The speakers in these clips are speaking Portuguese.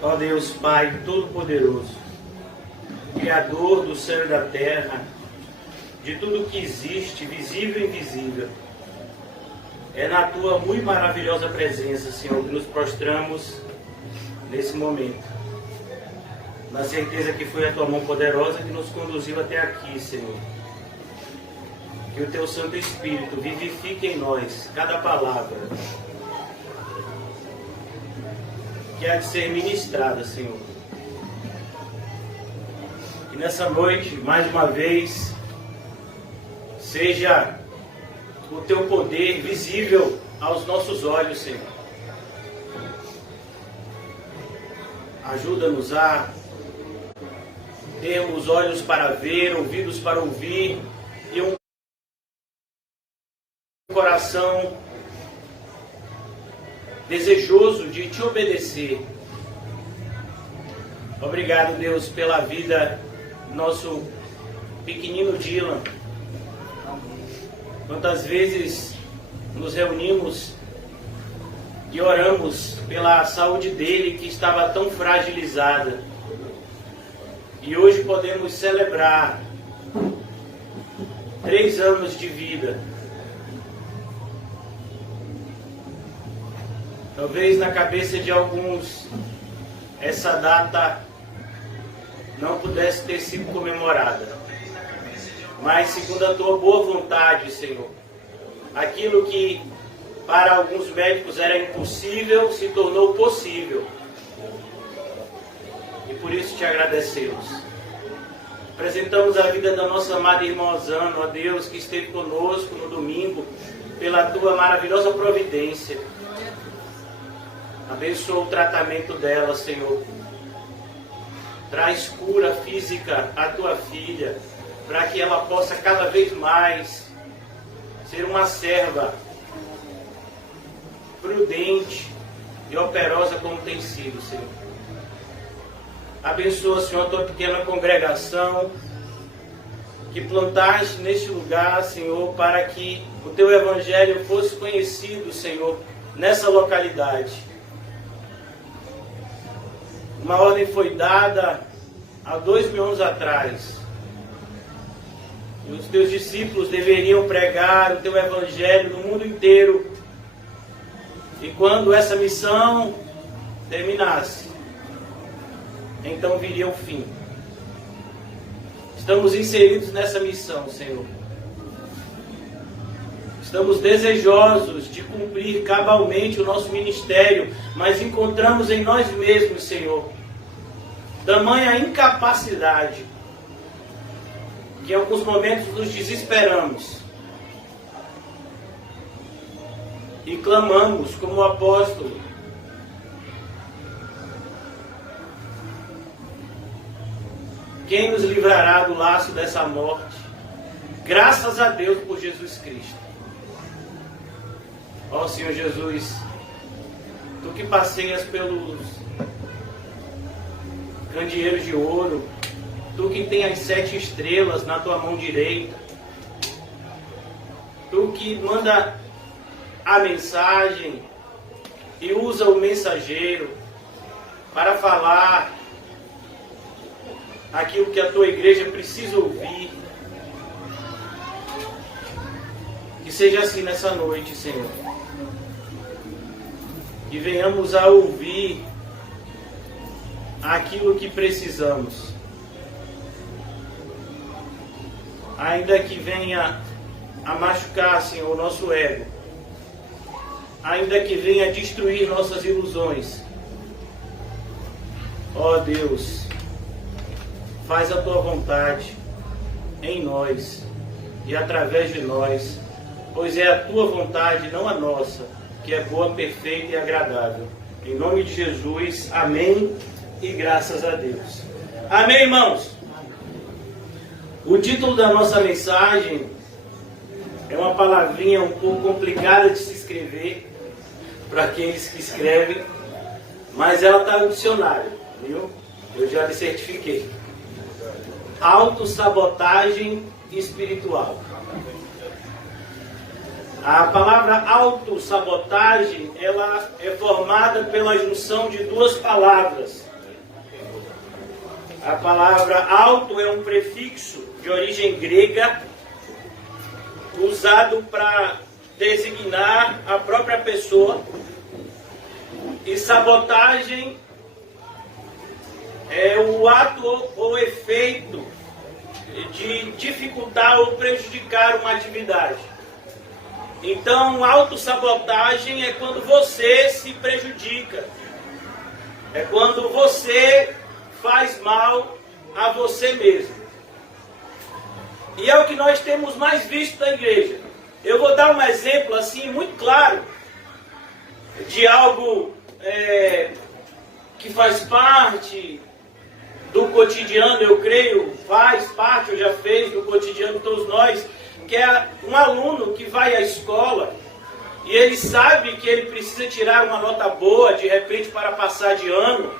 Ó Deus Pai Todo-Poderoso, Criador do céu e da terra, de tudo que existe, visível e invisível, é na Tua muito maravilhosa presença, Senhor, que nos prostramos nesse momento. Na certeza que foi a Tua mão poderosa que nos conduziu até aqui, Senhor. Que o Teu Santo Espírito vivifique em nós cada palavra que há de ser ministrada, Senhor. Que nessa noite, mais uma vez, seja o Teu poder visível aos nossos olhos, Senhor. Ajuda-nos a termos olhos para ver, ouvidos para ouvir e um coração desejoso de Te obedecer. Obrigado, Deus, pela vida do nosso pequenino Dylan. Quantas vezes nos reunimos e oramos pela saúde dele, que estava tão fragilizada. E hoje podemos celebrar 3 anos de vida. Talvez na cabeça de alguns essa data não pudesse ter sido comemorada. Mas segundo a Tua boa vontade, Senhor, aquilo que para alguns médicos era impossível se tornou possível. E por isso Te agradecemos. Apresentamos a vida da nossa amada irmã Osana, ó Deus, que esteve conosco no domingo, pela Tua maravilhosa providência. Abençoa o tratamento dela, Senhor. Traz cura física à Tua filha, para que ela possa cada vez mais ser uma serva prudente e operosa como tem sido, Senhor. Abençoa, Senhor, a Tua pequena congregação que plantaste neste lugar, Senhor, para que o Teu Evangelho fosse conhecido, Senhor, nessa localidade. Uma ordem foi dada há 2000 anos atrás. E os Teus discípulos deveriam pregar o Teu Evangelho no mundo inteiro. E quando essa missão terminasse, então viria o fim. Estamos inseridos nessa missão, Senhor. Estamos desejosos de cumprir cabalmente o nosso ministério, mas encontramos em nós mesmos, Senhor, tamanha incapacidade que em alguns momentos nos desesperamos e clamamos como o apóstolo: quem nos livrará do laço dessa morte? Graças a Deus por Jesus Cristo. Ó Senhor Jesus, Tu que passeias pelos candeeiros de ouro, Tu que tem as 7 estrelas na Tua mão direita, Tu que manda a mensagem e usa o mensageiro para falar aquilo que a Tua igreja precisa ouvir. Que seja assim nessa noite, Senhor. Que venhamos a ouvir aquilo que precisamos. Ainda que venha a machucar, Senhor, o nosso ego. Ainda que venha a destruir nossas ilusões. Ó Deus, faz a Tua vontade em nós e através de nós, pois é a Tua vontade, não a nossa, que é boa, perfeita e agradável. Em nome de Jesus, amém e graças a Deus. Amém, irmãos? O título da nossa mensagem é uma palavrinha um pouco complicada de se escrever para aqueles que escrevem, mas ela está no dicionário, viu? Eu já lhe certifiquei. Autossabotagem espiritual. A palavra autossabotagem, ela é formada pela junção de 2 palavras. A palavra auto é um prefixo de origem grega usado para designar a própria pessoa, e sabotagem é o ato ou efeito de dificultar ou prejudicar uma atividade. Então, autossabotagem é quando você se prejudica, é quando você faz mal a você mesmo. E é o que nós temos mais visto na igreja. Eu vou dar um exemplo assim muito claro de algo que faz parte do cotidiano, eu creio, faz parte, ou já fez do cotidiano de todos nós, que é um aluno que vai à escola e ele sabe que ele precisa tirar uma nota boa, de repente, para passar de ano,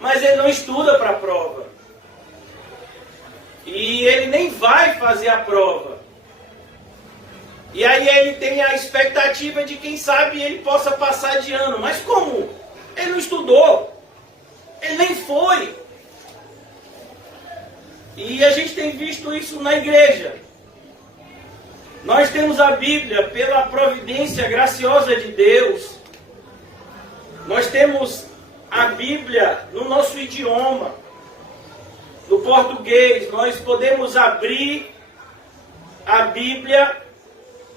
mas ele não estuda para a prova. E ele nem vai fazer a prova. E aí ele tem a expectativa de, quem sabe, ele possa passar de ano. Mas como? Ele não estudou. Ele nem foi. E a gente tem visto isso na igreja. Nós temos a Bíblia pela providência graciosa de Deus. Nós temos a Bíblia no nosso idioma, no português. Nós podemos abrir a Bíblia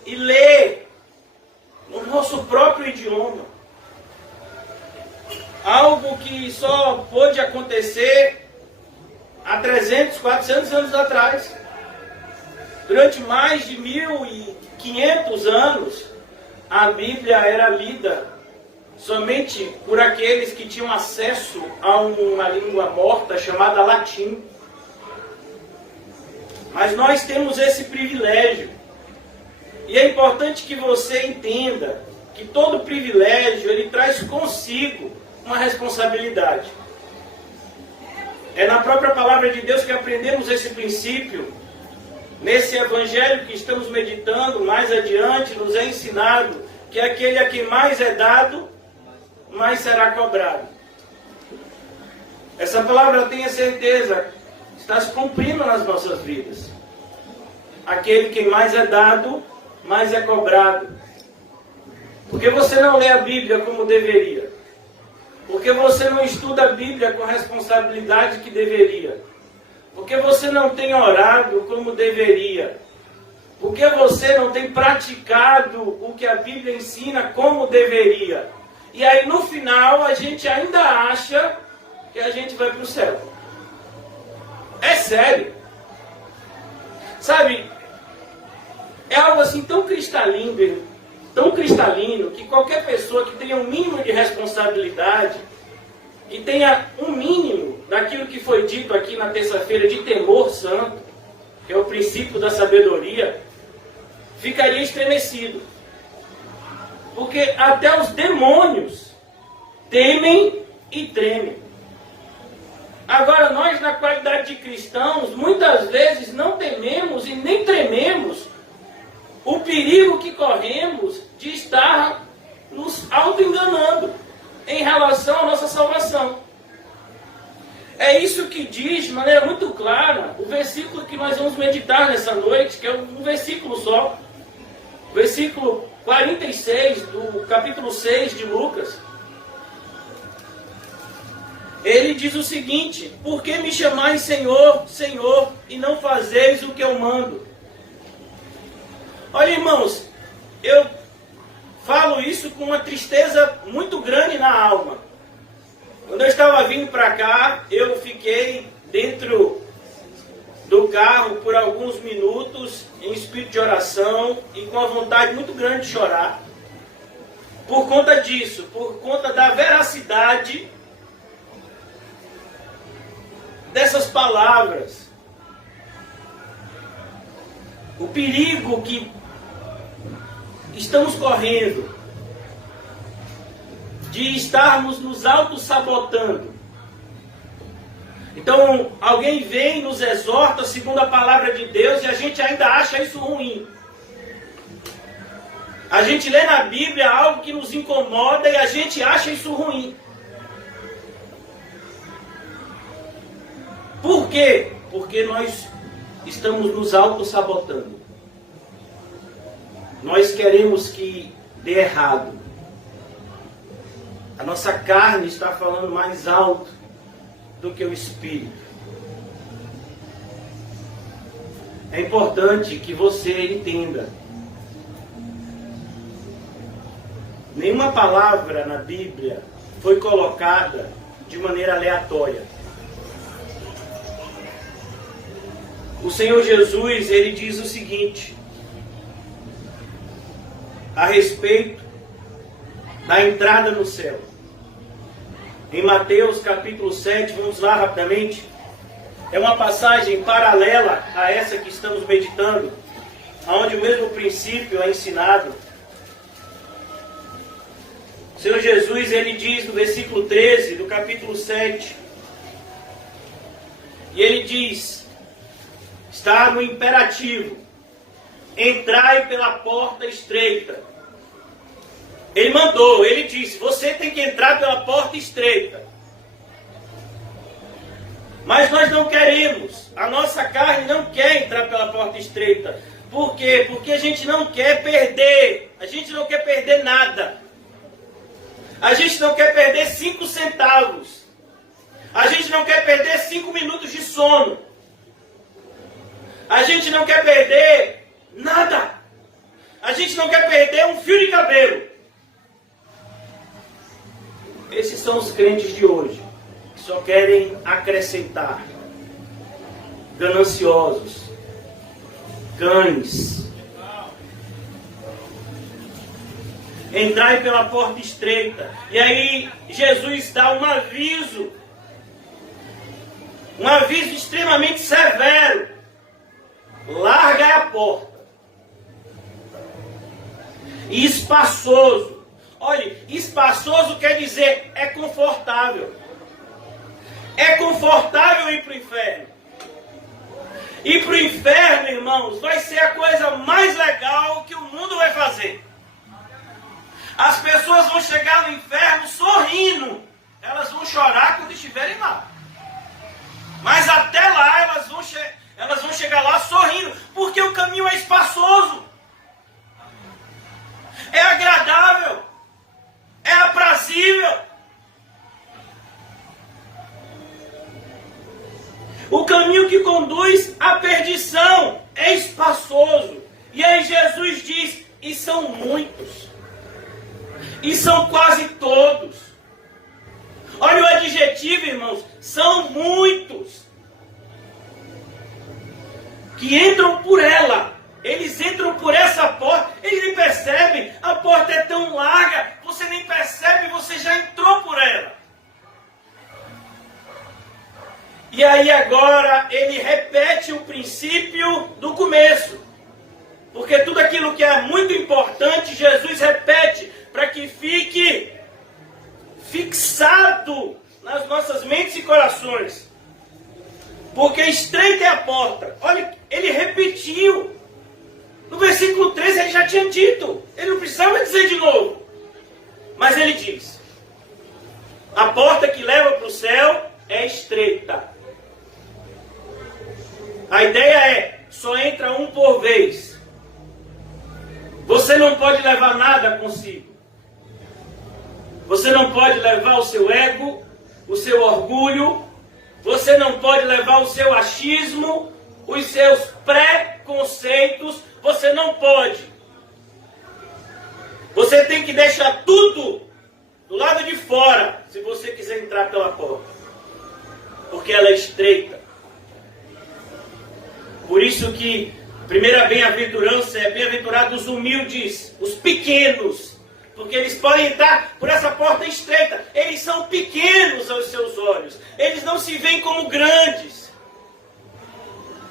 e ler no nosso próprio idioma. Algo que só pôde acontecer há 300, 400 anos atrás. Durante mais de 1500 anos, a Bíblia era lida somente por aqueles que tinham acesso a uma língua morta chamada latim. Mas nós temos esse privilégio. E é importante que você entenda que todo privilégio, ele traz consigo uma responsabilidade. É na própria palavra de Deus que aprendemos esse princípio. Nesse evangelho que estamos meditando, mais adiante, nos é ensinado que aquele a quem mais é dado, mais será cobrado. Essa palavra, tenha certeza, está se cumprindo nas nossas vidas. Aquele que mais é dado, mais é cobrado. Porque você não lê a Bíblia como deveria. Porque você não estuda a Bíblia com a responsabilidade que deveria. Porque você não tem orado como deveria. Porque você não tem praticado o que a Bíblia ensina como deveria. E aí no final a gente ainda acha que a gente vai para o céu. É sério. Sabe, é algo assim tão cristalino, que qualquer pessoa que tenha um mínimo de responsabilidade, que tenha um mínimo daquilo que foi dito aqui na terça-feira de temor santo, que é o princípio da sabedoria, ficaria estremecido. Porque até os demônios temem e tremem. Agora, nós, na qualidade de cristãos, muitas vezes não tememos e nem trememos o perigo que corremos de estar nos auto-enganando em relação à nossa salvação. É isso que diz de maneira muito clara o versículo que nós vamos meditar nessa noite, que é um versículo só. Versículo 46 do capítulo 6 de Lucas. Ele diz o seguinte: por que me chamais Senhor, Senhor, e não fazeis o que eu mando? Olha, irmãos, eu falo isso com uma tristeza muito grande na alma. Quando eu estava vindo para cá, eu fiquei dentro do carro por alguns minutos, em espírito de oração e com a vontade muito grande de chorar. Por conta disso, por conta da veracidade dessas palavras. O perigo que estamos correndo de estarmos nos auto-sabotando. Então, alguém vem e nos exorta segundo a palavra de Deus e a gente ainda acha isso ruim. A gente lê na Bíblia algo que nos incomoda e a gente acha isso ruim. Por quê? Porque nós estamos nos auto-sabotando. Nós queremos que dê errado. A nossa carne está falando mais alto do que o Espírito. É importante que você entenda. Nenhuma palavra na Bíblia foi colocada de maneira aleatória. O Senhor Jesus, ele diz o seguinte, a respeito da entrada no céu. Em Mateus capítulo 7, vamos lá rapidamente. É uma passagem paralela a essa que estamos meditando, onde o mesmo princípio é ensinado. O Senhor Jesus, ele diz no versículo 13 do capítulo 7, e ele diz, está no imperativo, entrai pela porta estreita. Ele mandou, ele disse, você tem que entrar pela porta estreita. Mas nós não queremos, a nossa carne não quer entrar pela porta estreita. Por quê? Porque a gente não quer perder, a gente não quer perder nada. A gente não quer perder 5 centavos. A gente não quer perder 5 minutos de sono. A gente não quer perder nada. A gente não quer perder um fio de cabelo. Esses são os crentes de hoje, que só querem acrescentar. Gananciosos. Cães. Entrai pela porta estreita. E aí Jesus dá um aviso extremamente severo. Larga a porta. E espaçoso. Olha, espaçoso quer dizer é confortável. É confortável ir para o inferno. Ir para o inferno, irmãos, vai ser a coisa mais legal que o mundo vai fazer. As pessoas vão chegar no inferno sorrindo. Elas vão chorar quando estiverem lá. Mas até lá elas vão chegar lá sorrindo. Porque o caminho é espaçoso. É agradável. É aprazível. O caminho que conduz à perdição é espaçoso. E aí Jesus diz, e são muitos. E são quase todos. Olha o adjetivo, irmãos. São muitos. Que entram por ela. Eles entram por essa porta. Eles nem percebem. A porta é tão larga. Você nem percebe. Você já entrou por ela. E aí agora ele repete o princípio do começo. Porque tudo aquilo que é muito importante, Jesus repete para que fique fixado nas nossas mentes e corações. Porque estreita é a porta. Olha, ele repetiu. No versículo 13 ele já tinha dito. Ele não precisava dizer de novo. Mas ele diz, a porta que leva para o céu é estreita. A ideia é, só entra um por vez. Você não pode levar nada consigo. Você não pode levar o seu ego, o seu orgulho. Você não pode levar o seu achismo, os seus preconceitos. Você não pode. Você tem que deixar tudo do lado de fora, se você quiser entrar pela porta. Porque ela é estreita. Por isso que a primeira bem-aventurança é bem-aventurados os humildes, os pequenos. Porque eles podem entrar por essa porta estreita. Eles são pequenos aos seus olhos. Eles não se veem como grandes.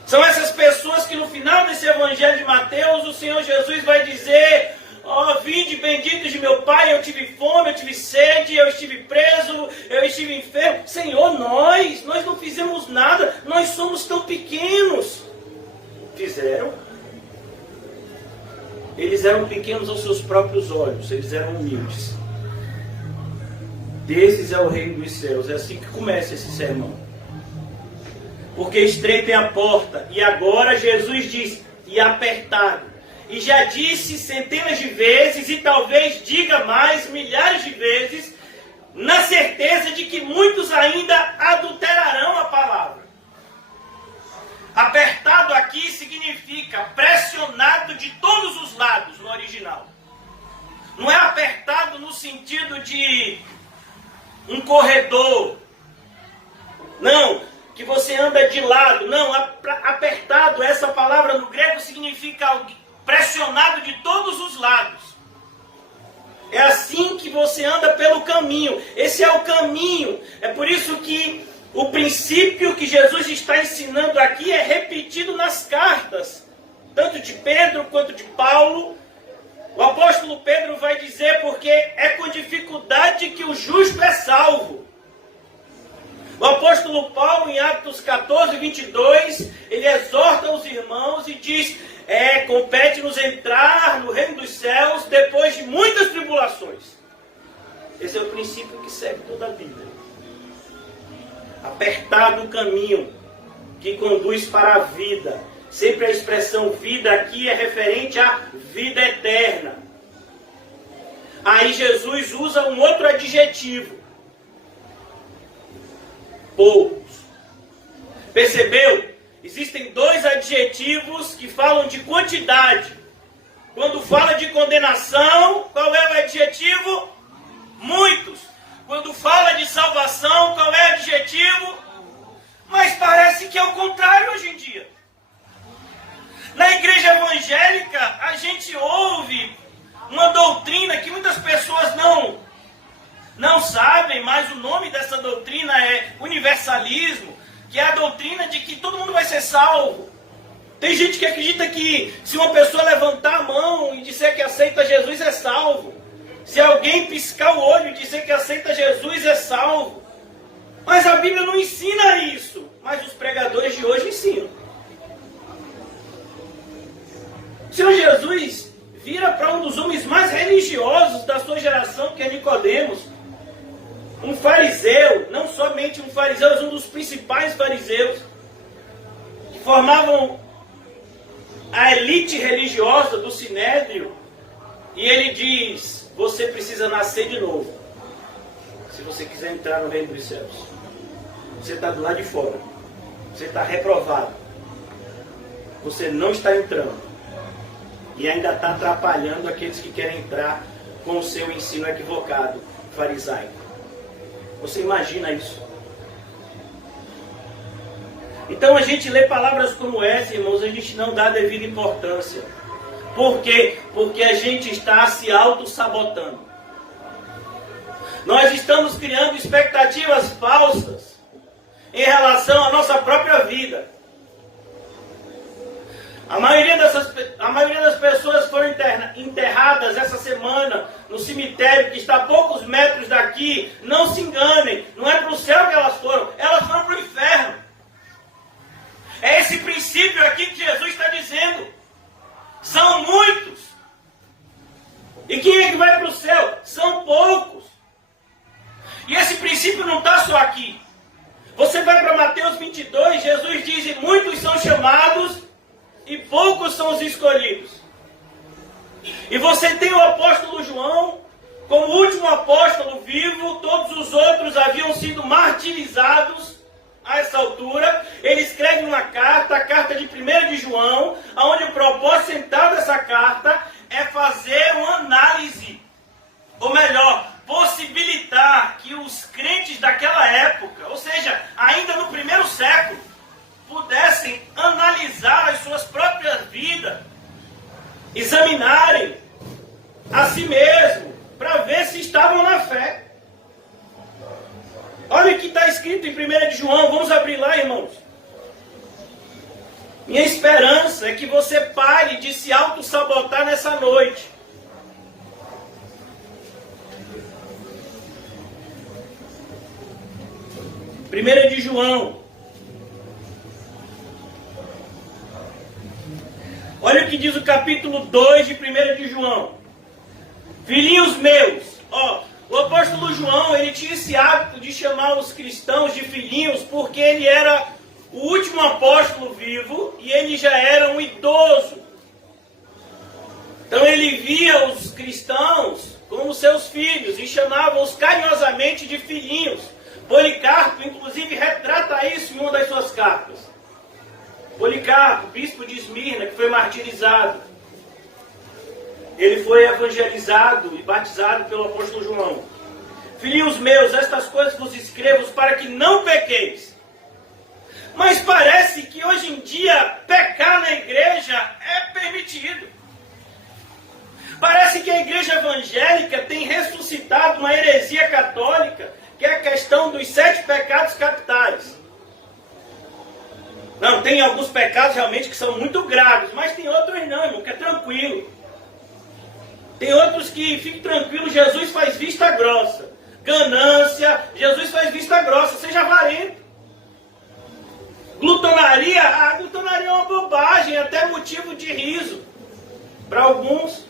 São essas pessoas que no final desse evangelho de Mateus, o Senhor Jesus vai dizer, ó, vinde benditos de meu Pai, eu tive fome, eu tive sede, eu estive preso, eu estive enfermo. Senhor, nós não fizemos nada, nós somos tão pequenos. Fizeram. Eles eram pequenos aos seus próprios olhos, eles eram humildes. Desses é o reino dos céus. É assim que começa esse sermão. Porque estreita é a porta. E agora Jesus diz, e apertado. E já disse centenas de vezes, e talvez diga mais, milhares de vezes, na certeza de que muitos ainda adulterarão a palavra. Apertado aqui significa pressionado de todos os lados no original. Não é apertado no sentido de um corredor. Não, que você anda de lado. Não, apertado, essa palavra no grego significa pressionado de todos os lados. É assim que você anda pelo caminho. Esse é o caminho. É por isso que o princípio que Jesus está ensinando aqui é repetido nas cartas, tanto de Pedro quanto de Paulo. O apóstolo Pedro vai dizer porque é com dificuldade que o justo é salvo. O apóstolo Paulo, em Atos 14, 22, ele exorta os irmãos e diz, compete-nos entrar no reino dos céus depois de muitas tribulações. Esse é o princípio que segue toda a Bíblia. Apertado o caminho que conduz para a vida. Sempre a expressão vida aqui é referente à vida eterna. Aí Jesus usa um outro adjetivo. Poucos. Percebeu? Existem dois adjetivos que falam de quantidade. Quando fala de condenação, qual é o adjetivo? Muitos. Quando fala de salvação, qual é o adjetivo? Mas parece que é o contrário hoje em dia. Na igreja evangélica, a gente ouve uma doutrina que muitas pessoas não sabem, mas o nome dessa doutrina é universalismo, que é a doutrina de que todo mundo vai ser salvo. Tem gente que acredita que se uma pessoa levantar a mão e disser que aceita Jesus, é salvo. Se alguém piscar o olho e dizer que aceita Jesus, é salvo. Mas a Bíblia não ensina isso. Mas os pregadores de hoje ensinam. O Senhor Jesus vira para um dos homens mais religiosos da sua geração, que é Nicodemos. Um fariseu, não somente um fariseu, mas um dos principais fariseus, que formavam a elite religiosa do Sinédrio. E ele diz, você precisa nascer de novo, se você quiser entrar no reino dos céus. Você está do lado de fora, você está reprovado, você não está entrando, e ainda está atrapalhando aqueles que querem entrar com o seu ensino equivocado, farisaico. Você imagina isso? Então a gente lê palavras como essa, irmãos, a gente não dá devida importância. Por quê? Porque a gente está se auto-sabotando. Nós estamos criando expectativas falsas em relação à nossa própria vida. A maioria das pessoas foram enterradas essa semana no cemitério que está a poucos metros daqui. Não se enganem, não é para o céu que elas foram para o inferno. É esse princípio aqui que Jesus está dizendo. São muitos. E quem é que vai para o céu? São poucos. E esse princípio não está só aqui. Você vai para Mateus 22, Jesus diz, e muitos são chamados e poucos são os escolhidos. E você tem o apóstolo João, como último apóstolo vivo, todos os outros haviam sido martirizados a essa altura. Ele escreve uma carta, a carta de 1 de João, onde o propósito central dessa carta é fazer uma análise, ou melhor, possibilitar que os crentes daquela época, ou seja, ainda no primeiro século, pudessem analisar as suas próprias vidas, examinarem a si mesmo, para ver se estavam na fé. Olha o que está escrito em 1 de João, vamos abrir lá, irmãos. Minha esperança é que você pare de se auto-sabotar nessa noite. 1 de João. Olha o que diz o capítulo 2 de 1 de João. Filhinhos meus, o apóstolo João, ele tinha esse hábito de chamar os cristãos de filhinhos, porque ele era o último apóstolo vivo e ele já era um idoso. Então ele via os cristãos como seus filhos e chamava-os carinhosamente de filhinhos. Policarpo, inclusive, retrata isso em uma das suas cartas. Policarpo, bispo de Esmirna, que foi martirizado. Ele foi evangelizado e batizado pelo apóstolo João. Filhinhos meus, estas coisas vos escrevo para que não pequeis. Mas parece que hoje em dia pecar na igreja é permitido. Parece que a igreja evangélica tem ressuscitado uma heresia católica, que é a questão dos 7 pecados capitais. Não, tem alguns pecados realmente que são muito graves, mas tem outros não, irmão, que é tranquilo. Tem outros que, fique tranquilo, Jesus faz vista grossa. Ganância, Jesus faz vista grossa, seja avarento. Glutonaria, a glutonaria é uma bobagem, até motivo de riso para alguns.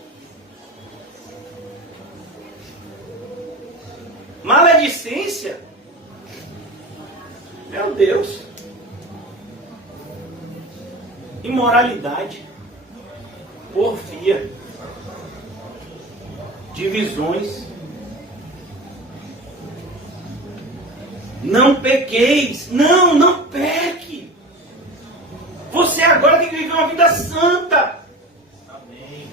Maledicência, meu Deus. Imoralidade, porfia, divisões. Não pequeis, não peque. Você agora tem que viver uma vida santa. Amém.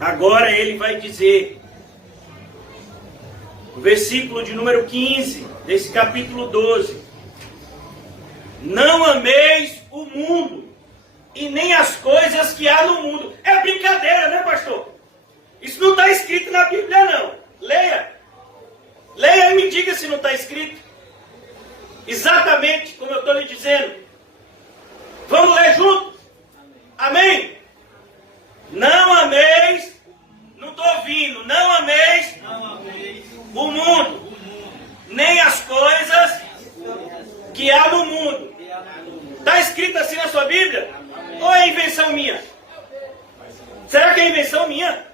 Agora ele vai dizer, o versículo de número 15, desse capítulo 12. Não ameis o mundo, e nem as coisas que há no mundo. É brincadeira, né, pastor? Isso não está escrito na Bíblia, não. Leia. Leia e me diga se não está escrito. Exatamente como eu estou lhe dizendo. Vamos ler juntos? Amém? Não ameis, não estou ouvindo, não ameis o mundo, nem as coisas que há no mundo. Está escrito assim na sua Bíblia? Ou é invenção minha? Será que é invenção minha?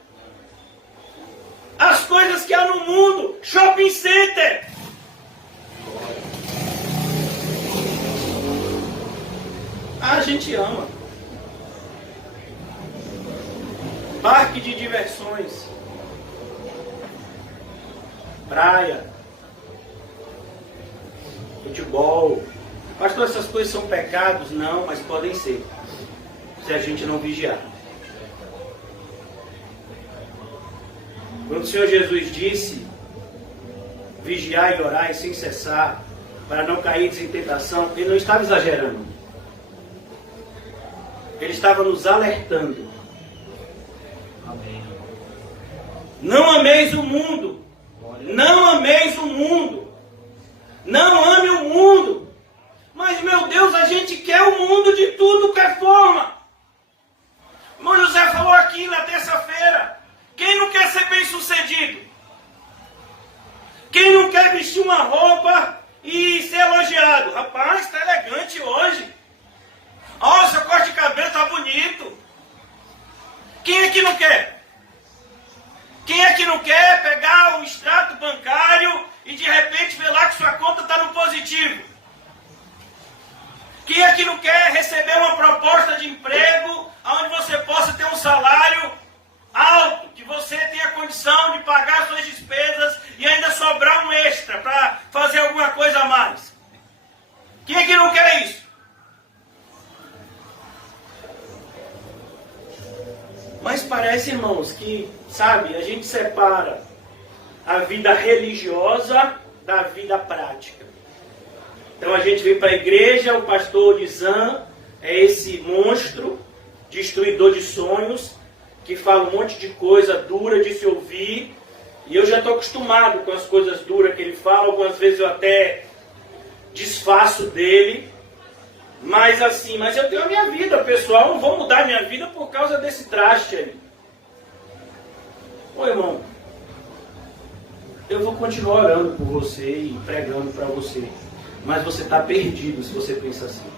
As coisas que há no mundo, shopping center. A gente ama. Parque de diversões. Praia. Futebol. Pastor, essas coisas são pecados? Não, mas podem ser. Se a gente não vigiar. Quando o Senhor Jesus disse, vigiai e orai sem cessar, para não cair em tentação, Ele não estava exagerando. Ele estava nos alertando. Amém. Não ameis o mundo. Não ameis o mundo. Não ame o mundo. Mas, meu Deus, a gente quer o mundo de tudo que é forma. O irmão José falou aqui na terça-feira. Quem não quer ser bem sucedido? Quem não quer vestir uma roupa e ser elogiado? Rapaz, está elegante hoje. Ó, seu corte de cabelo está bonito. Quem é que não quer? Quem é que não quer pegar o extrato bancário e de repente ver lá que sua conta está no positivo? Quem é que não quer receber uma proposta de emprego onde você possa ter um salário alto, que você tenha condição de pagar suas despesas e ainda sobrar um extra para fazer alguma coisa a mais? Quem é que não quer isso? Mas parece, irmãos, que, sabe, a gente separa a vida religiosa da vida prática. Então a gente vem para a igreja, o pastor Lisan é esse monstro, destruidor de sonhos, que fala um monte de coisa dura de se ouvir, e eu já estou acostumado com as coisas duras que ele fala, algumas vezes eu até desfaço dele, mas assim, mas eu tenho a minha vida pessoal, não vou mudar a minha vida por causa desse traste aí. Ô irmão, eu vou continuar orando por você e pregando para você, mas você está perdido se você pensa assim.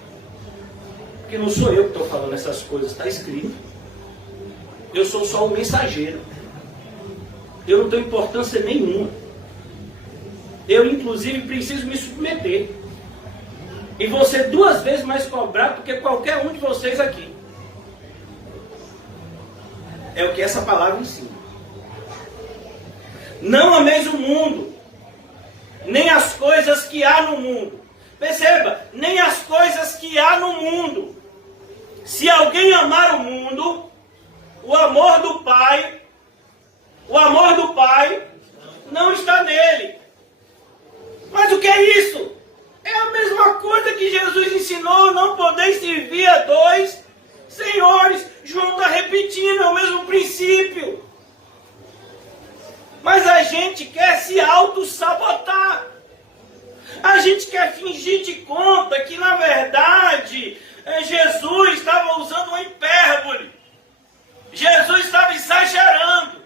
Porque não sou eu que estou falando essas coisas, está escrito. Eu sou só um mensageiro. Eu não tenho importância nenhuma. eu inclusive preciso me submeter. E vou ser 2 vezes mais cobrado do que qualquer um de vocês aqui. É o que essa palavra ensina. Não ameis o mundo, nem as coisas que há no mundo. Perceba, nem as coisas que há no mundo. Se alguém amar o mundo, o amor do Pai não está nele. Mas o que é isso? É a mesma coisa que Jesus ensinou, não podeis servir a 2 senhores. João está repetindo, é o mesmo princípio. Mas a gente quer se auto-sabotar. A gente quer fingir de conta que, na verdade, Jesus estava usando uma hipérbole. Jesus estava exagerando.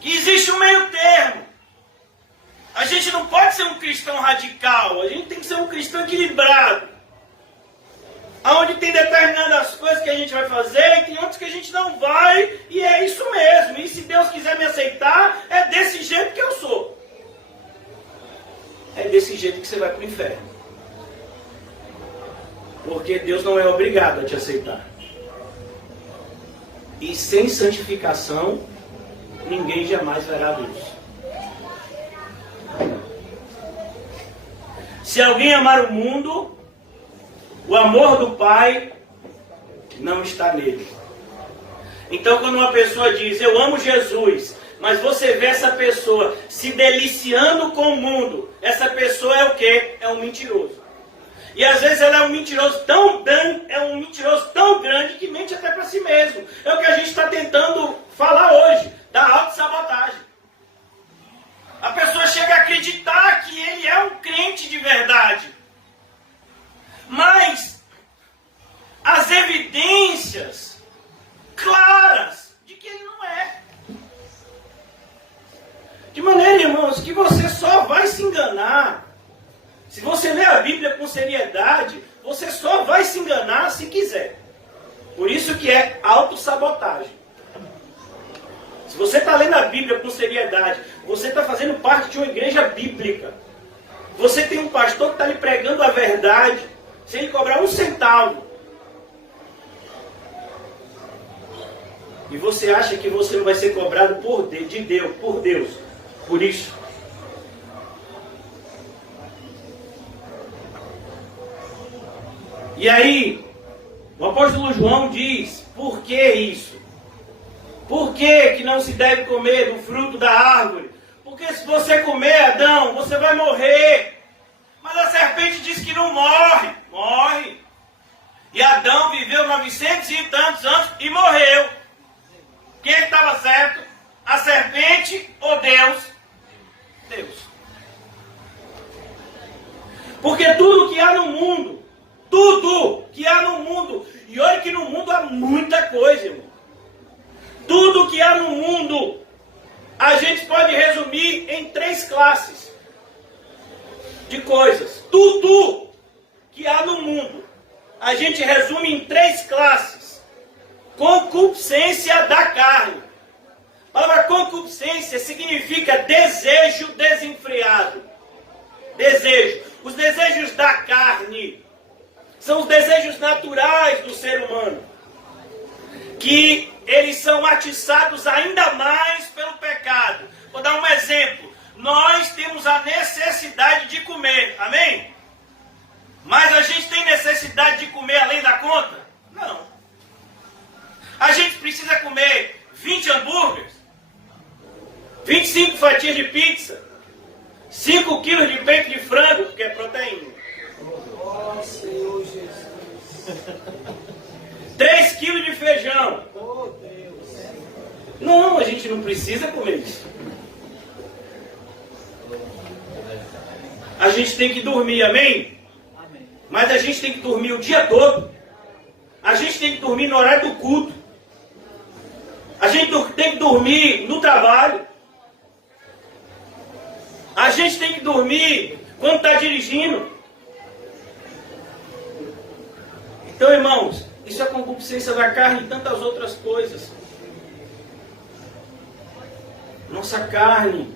Que existe um meio termo. A gente não pode ser um cristão radical. A gente tem que ser um cristão equilibrado. Onde tem determinadas coisas que a gente vai fazer e tem outras que a gente não vai. E é isso mesmo. E se Deus quiser me aceitar, é desse jeito que eu sou. É desse jeito que você vai para o inferno. Porque Deus não é obrigado a te aceitar. E sem santificação, ninguém jamais verá a Deus. Se alguém amar o mundo, o amor do Pai não está nele. Então, quando uma pessoa diz, eu amo Jesus, mas você vê essa pessoa se deliciando com o mundo, essa pessoa é o quê? É um mentiroso. E às vezes ela é um mentiroso tão grande que mente até para si mesmo. É o que a gente está tentando falar hoje, da autossabotagem. A pessoa chega a acreditar que ele é um crente de verdade. Mas as evidências claras de que ele não é. De maneira, irmãos, que você só vai se enganar. Se você ler a Bíblia com seriedade, você só vai se enganar se quiser. Por isso que é autossabotagem. Se você está lendo a Bíblia com seriedade, você está fazendo parte de uma igreja bíblica. Você tem um pastor que está lhe pregando a verdade, sem lhe cobrar 1 centavo. E você acha que você não vai ser cobrado por Deus, por isso. E aí, o apóstolo João diz, por que isso? Por que não se deve comer do fruto da árvore? Porque se você comer, Adão, você vai morrer. Mas a serpente diz que não morre. Morre. E Adão viveu 900 e tantos anos e morreu. Quem estava certo? A serpente ou Deus? Deus. Porque tudo que há no mundo, e olha que no mundo há muita coisa, irmão. Tudo que há no mundo, a gente pode resumir em 3 classes de coisas. Tudo que há no mundo, a gente resume em 3 classes. Concupiscência da carne. A palavra concupiscência significa desejo desenfreado. Desejo. Os desejos da carne são os desejos naturais do ser humano, que eles são atiçados ainda mais pelo pecado. Vou dar um exemplo. Nós temos a necessidade de comer, amém? Mas a gente tem necessidade de comer além da conta? Não. A gente precisa comer 20 hambúrgueres, 25 fatias de pizza, 5 quilos de peito de frango, porque é proteína. Oh, Senhor Jesus. 3 quilos de feijão. Oh, Deus. Não, a gente não precisa comer isso. A gente tem que dormir, amém? Amém. Mas a gente tem que dormir o dia todo. A gente tem que dormir no horário do culto. A gente tem que dormir no trabalho. A gente tem que dormir quando está dirigindo. Então, irmãos, isso é concupiscência da carne e tantas outras coisas. Nossa carne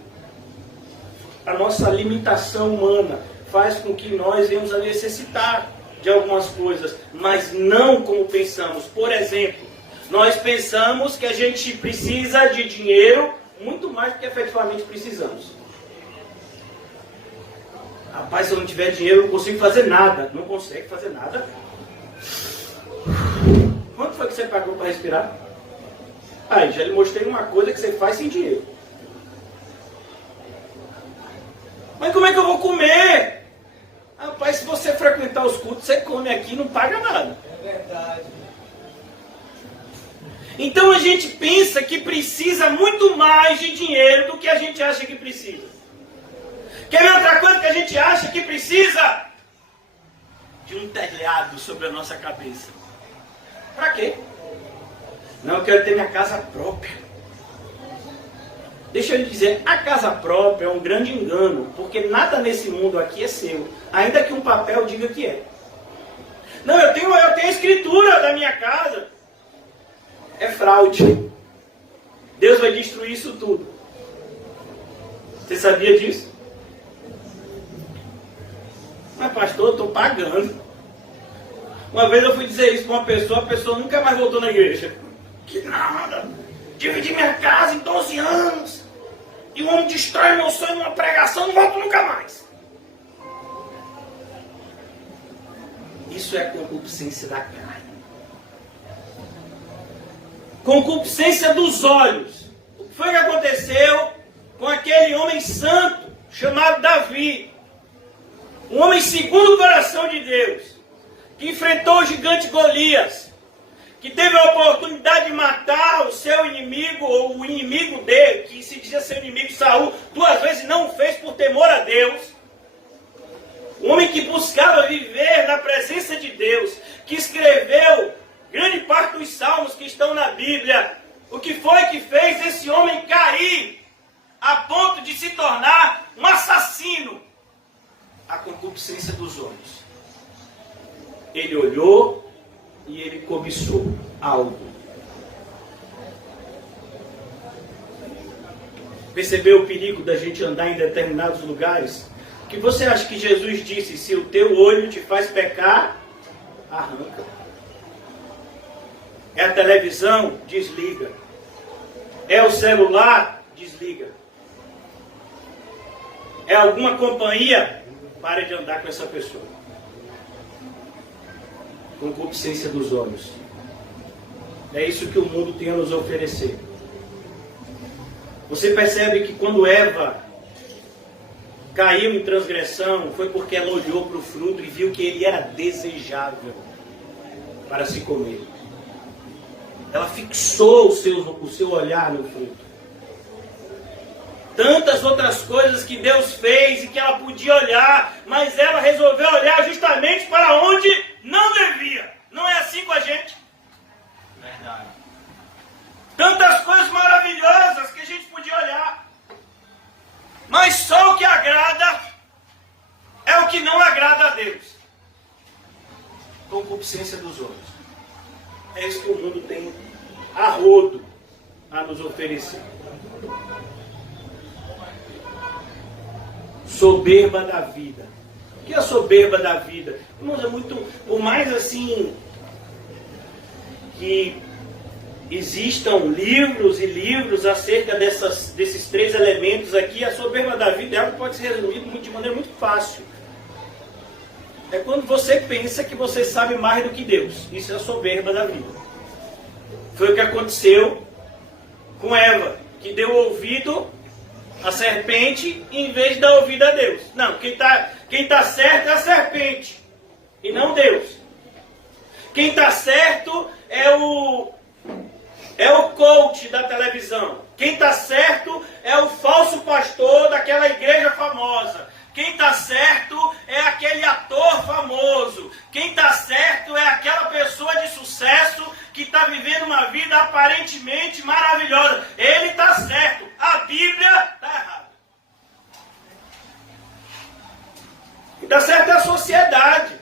a nossa limitação humana faz com que nós venhamos a necessitar de algumas coisas, mas não como pensamos. Por exemplo, nós pensamos que a gente precisa de dinheiro muito mais do que efetivamente precisamos. Rapaz, se eu não tiver dinheiro, eu não consigo fazer nada. Não consegue fazer nada? Quanto foi que você pagou para respirar? Aí, já lhe mostrei uma coisa que você faz sem dinheiro. Mas como é que eu vou comer? Rapaz, se você frequentar os cultos, você come aqui e não paga nada. É verdade. Então a gente pensa que precisa muito mais de dinheiro do que a gente acha que precisa. Quer ver outra coisa que a gente acha que precisa? De um telhado sobre a nossa cabeça. Pra quê? Não, eu quero ter minha casa própria. Deixa eu lhe dizer, a casa própria é um grande engano, porque nada nesse mundo aqui é seu, ainda que um papel diga que é. Não, eu tenho a escritura da minha casa. É fraude. Deus vai destruir isso tudo. Você sabia disso? Mas pastor, eu estou pagando. Uma vez eu fui dizer isso para uma pessoa, a pessoa nunca mais voltou na igreja. Que nada. Dividi minha casa em 12 anos. E o homem destrói meu sonho numa pregação, não volto nunca mais. Isso é concupiscência da carne. Concupiscência dos olhos. O que foi que aconteceu com aquele homem santo chamado Davi? Um homem segundo o coração de Deus, que enfrentou o gigante Golias, que teve a oportunidade de matar o seu inimigo, ou o inimigo dele, que se dizia seu inimigo, Saul, 2 vezes e não o fez por temor a Deus. Um homem que buscava viver na presença de Deus, que escreveu grande parte dos salmos que estão na Bíblia. O que foi que fez esse homem cair a ponto de se tornar um assassino? A concupiscência dos olhos. Ele olhou e ele cobiçou algo. Percebeu o perigo da gente andar em determinados lugares? O que você acha que Jesus disse? Se o teu olho te faz pecar, arranca. É a televisão? Desliga. É o celular? Desliga. É alguma companhia? Pare de andar com essa pessoa. Concupiscência dos olhos. É isso que o mundo tem a nos oferecer. Você percebe que quando Eva caiu em transgressão, foi porque ela olhou para o fruto e viu que ele era desejável para se comer. Ela fixou o seu olhar no fruto. Tantas outras coisas que Deus fez e que ela podia olhar, mas ela resolveu olhar justamente para onde não devia. Não é assim com a gente? Verdade. Tantas coisas maravilhosas que a gente podia olhar, mas só o que agrada é o que não agrada a Deus. Concupiscência dos olhos. É isso que o mundo tem a rodo a nos oferecer. Soberba da vida. O que é a soberba da vida? Irmãos, é muito, por mais assim que existam livros e livros acerca desses 3 elementos aqui, a soberba da vida é algo que pode ser resumido de maneira muito fácil. É quando você pensa que você sabe mais do que Deus. Isso é a soberba da vida. Foi o que aconteceu com Eva, que deu ouvido à serpente em vez de dar ouvido a Deus. Não, quem tá certo é a serpente e não Deus. Quem tá certo é o coach da televisão. Quem tá certo é o falso pastor daquela igreja famosa. Quem está certo é aquele ator famoso. Quem está certo é aquela pessoa de sucesso que está vivendo uma vida aparentemente maravilhosa. Ele está certo. A Bíblia está errada. E está certo é a sociedade.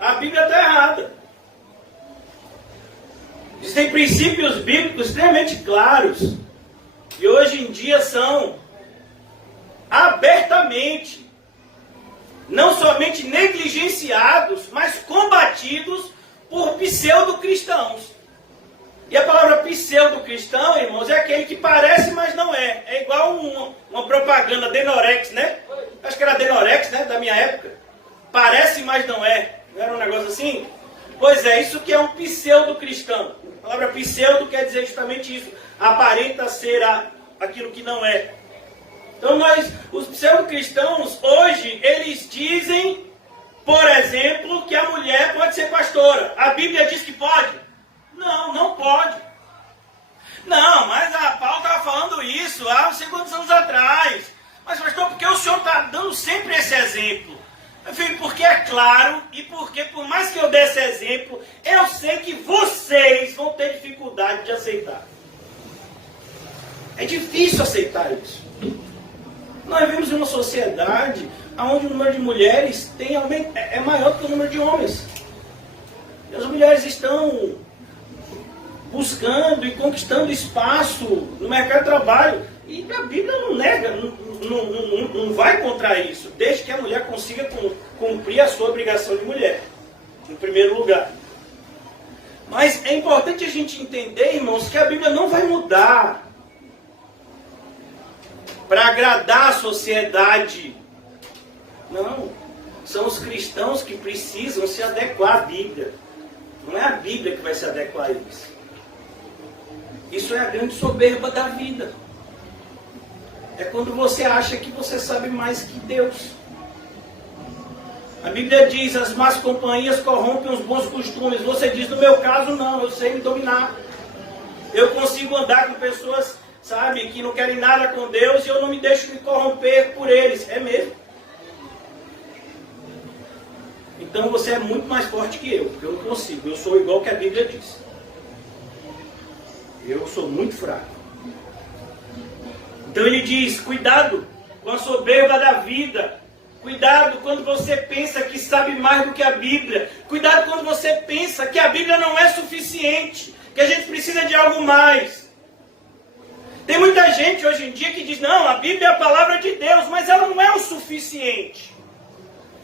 A Bíblia está errada. Existem princípios bíblicos extremamente claros. E hoje em dia são abertamente somente negligenciados, mas combatidos por pseudo-cristãos. E a palavra pseudo-cristão, irmãos, é aquele que parece, mas não é. É igual uma propaganda Denorex, né? Acho que era Denorex, né? Da minha época. Parece, mas não é. Não era um negócio assim? Pois é, isso que é um pseudo-cristão. A palavra pseudo quer dizer justamente isso. Aparenta ser aquilo que não é. Então os pseudo-cristãos hoje, eles dizem, por exemplo, que a mulher pode ser pastora. A Bíblia diz que pode? Não, não pode. Não, mas a Paulo estava falando isso há uns segundos anos atrás. Mas pastor, por que o senhor está dando sempre esse exemplo? Meu filho, porque é claro e porque por mais que eu dê esse exemplo, eu sei que vocês vão ter dificuldade de aceitar. É difícil aceitar isso. Nós vivemos em uma sociedade onde o número de mulheres é maior do que o número de homens. E as mulheres estão buscando e conquistando espaço no mercado de trabalho. E a Bíblia não nega, não vai contra isso, desde que a mulher consiga cumprir a sua obrigação de mulher, em primeiro lugar. Mas é importante a gente entender, irmãos, que a Bíblia não vai mudar para agradar a sociedade. Não. São os cristãos que precisam se adequar à Bíblia. Não é a Bíblia que vai se adequar a eles. Isso é a grande soberba da vida. É quando você acha que você sabe mais que Deus. A Bíblia diz, as más companhias corrompem os bons costumes. Você diz, no meu caso não, eu sei me dominar. Eu consigo andar com pessoas, sabe, que não querem nada com Deus e eu não me deixo me corromper por eles. É mesmo. Então você é muito mais forte que eu, porque eu não consigo. Eu sou igual que a Bíblia diz. Eu sou muito fraco. Então ele diz, cuidado com a soberba da vida. Cuidado quando você pensa que sabe mais do que a Bíblia. Cuidado quando você pensa que a Bíblia não é suficiente. Que a gente precisa de algo mais. Tem muita gente hoje em dia que diz, não, a Bíblia é a palavra de Deus, mas ela não é o suficiente.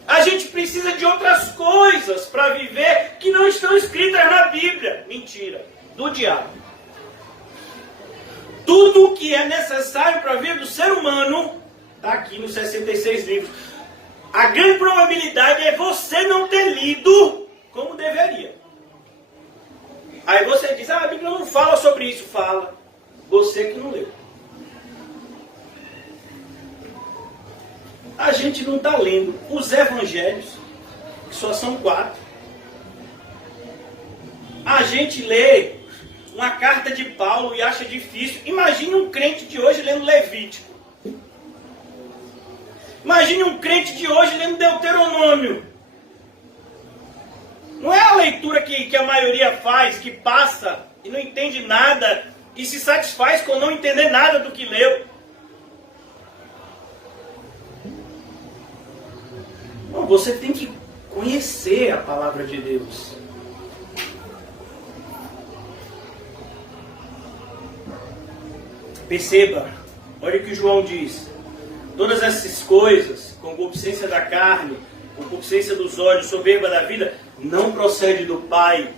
A gente precisa de outras coisas para viver que não estão escritas na Bíblia. Mentira, do diabo. Tudo o que é necessário para a vida do ser humano está aqui nos 66 livros. A grande probabilidade é você não ter lido como deveria. Aí você diz, a Bíblia não fala sobre isso. Fala. Você que não leu. A gente não está lendo os evangelhos, que só são 4. A gente lê uma carta de Paulo e acha difícil. Imagine um crente de hoje lendo Levítico. Imagine um crente de hoje lendo Deuteronômio. Não é a leitura que a maioria faz, que passa e não entende nada e se satisfaz com não entender nada do que leu. Não, você tem que conhecer a palavra de Deus. Perceba, olha o que João diz. Todas essas coisas, concupiscência da carne, concupiscência dos olhos, soberba da vida, não procede do Pai,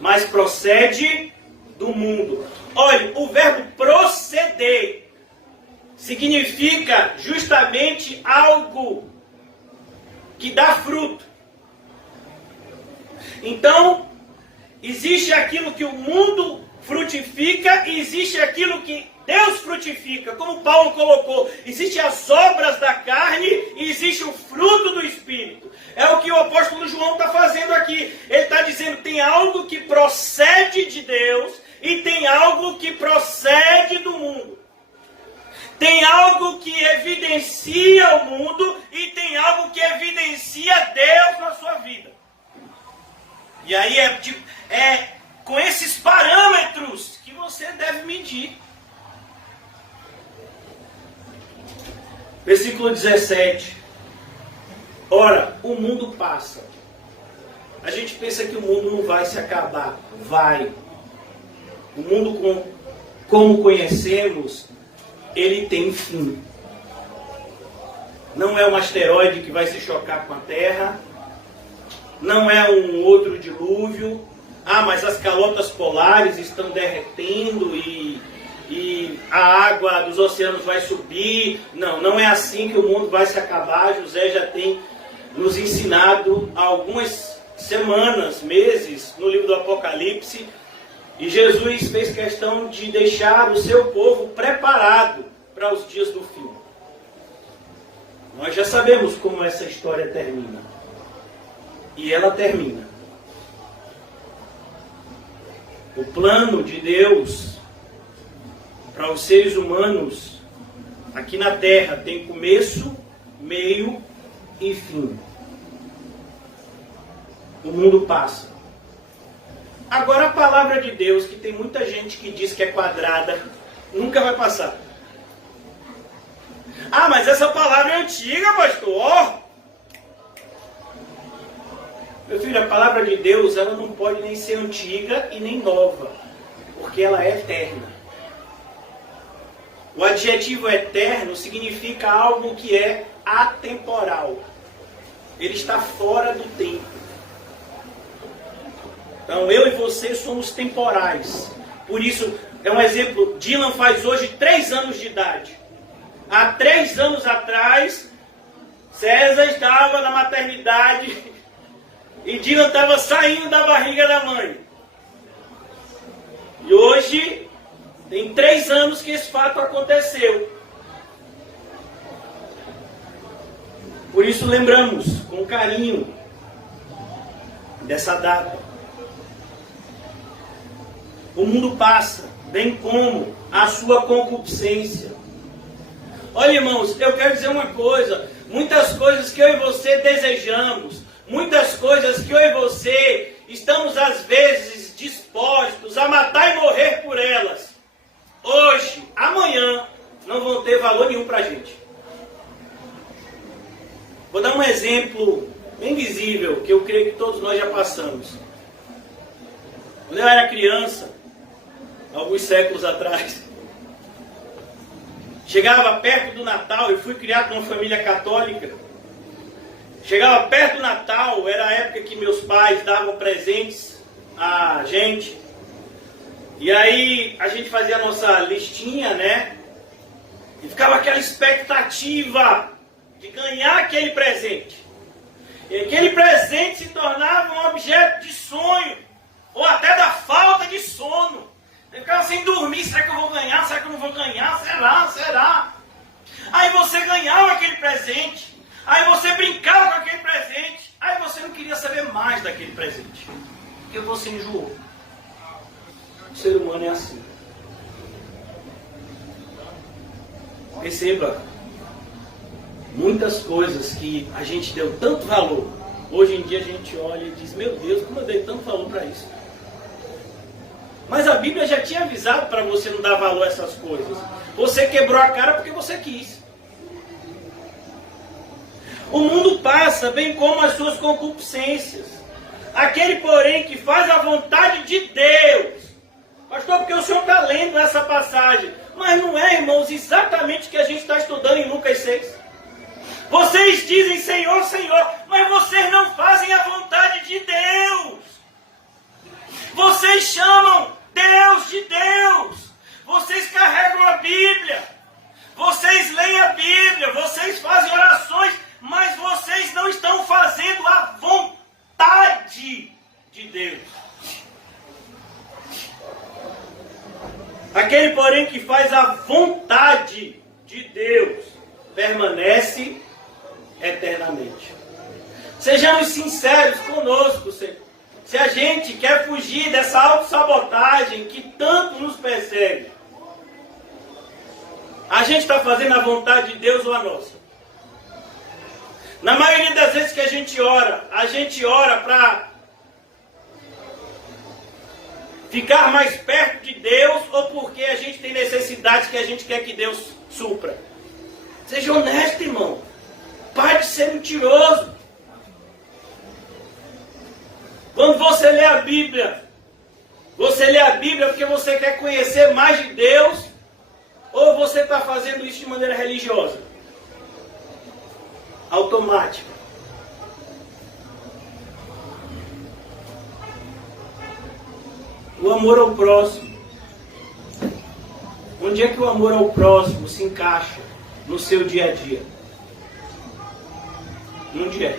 mas procede do mundo. Olha, o verbo proceder significa justamente algo que dá fruto. Então, existe aquilo que o mundo frutifica e existe aquilo que Deus frutifica, como Paulo colocou. Existem as obras da carne e existe o fruto do Espírito. É o que o apóstolo João está fazendo aqui. Ele está dizendo, tem algo que procede de Deus e tem algo que procede do mundo. Tem algo que evidencia o mundo e tem algo que evidencia Deus na sua vida. E aí é com esses parâmetros que você deve medir. Versículo 17. Ora, o mundo passa. A gente pensa que o mundo não vai se acabar. Vai. O mundo como conhecemos, ele tem fim. não é um asteroide que vai se chocar com a Terra, não é um outro dilúvio. Ah, mas as calotas polares estão derretendo e a água dos oceanos vai subir. Não, não é assim que o mundo vai se acabar. José já tem nos ensinado há algumas semanas, meses, no livro do Apocalipse. E Jesus fez questão de deixar o seu povo preparado para os dias do fim. Nós já sabemos como essa história termina. E ela termina. O plano de Deus para os seres humanos aqui na Terra tem começo, meio e fim. O mundo passa. Agora a palavra de Deus, que tem muita gente que diz que é quadrada, nunca vai passar. Ah, mas essa palavra é antiga, pastor. Meu filho, a palavra de Deus, ela não pode nem ser antiga e nem nova, porque ela é eterna. O adjetivo eterno significa algo que é atemporal. Ele está fora do tempo. Então, eu e você somos temporais. Por isso, é um exemplo, Dylan faz hoje 3 anos de idade. Há 3 anos atrás, César estava na maternidade e Dylan estava saindo da barriga da mãe. E hoje, tem 3 anos que esse fato aconteceu. Por isso lembramos com carinho dessa data. O mundo passa, bem como a sua concupiscência. Olha, irmãos, eu quero dizer uma coisa. Muitas coisas que eu e você desejamos, muitas coisas que eu e você estamos às vezes dispostos a matar e morrer por elas, hoje, amanhã, não vão ter valor nenhum para a gente. Vou dar um exemplo bem visível, que eu creio que todos nós já passamos. Quando eu era criança, alguns séculos atrás, chegava perto do Natal, eu fui criado numa família católica. Chegava perto do Natal, era a época que meus pais davam presentes a gente. E aí a gente fazia a nossa listinha, né? E ficava aquela expectativa de ganhar aquele presente. E aquele presente se tornava um objeto de sonho, ou até da falta de sono. Eu ficava sem dormir, será que eu vou ganhar? Será que eu não vou ganhar? Será? Aí você ganhava aquele presente, aí você brincava com aquele presente, aí você não queria saber mais daquele presente, porque você enjoou. O ser humano é assim. Perceba, muitas coisas que a gente deu tanto valor, hoje em dia a gente olha e diz, meu Deus, como eu dei tanto valor para isso? Mas a Bíblia já tinha avisado para você não dar valor a essas coisas. Você quebrou a cara porque você quis. O mundo passa, bem como as suas concupiscências. Aquele, porém, que faz a vontade de Deus. Pastor, porque o senhor está lendo essa passagem. Mas não é, irmãos, exatamente o que a gente está estudando em Lucas 6. Vocês dizem Senhor, Senhor, mas vocês não fazem a vontade de Deus. Vocês chamam Deus de Deus. Vocês carregam a Bíblia. Vocês leem a Bíblia. Vocês fazem orações. Mas vocês não estão fazendo a vontade de Deus. Aquele, porém, que faz a vontade de Deus permanece eternamente. Sejamos sinceros conosco, Senhor. Se a gente quer fugir dessa autossabotagem que tanto nos persegue, a gente está fazendo a vontade de Deus ou a nossa? Na maioria das vezes que a gente ora para ficar mais perto de Deus ou porque a gente tem necessidades que a gente quer que Deus supra. Seja honesto, irmão. Pare de ser mentiroso. Quando você lê a Bíblia porque você quer conhecer mais de Deus ou você está fazendo isso de maneira religiosa? automática. O amor ao próximo. Onde é que o amor ao próximo se encaixa no seu dia a dia? Onde é?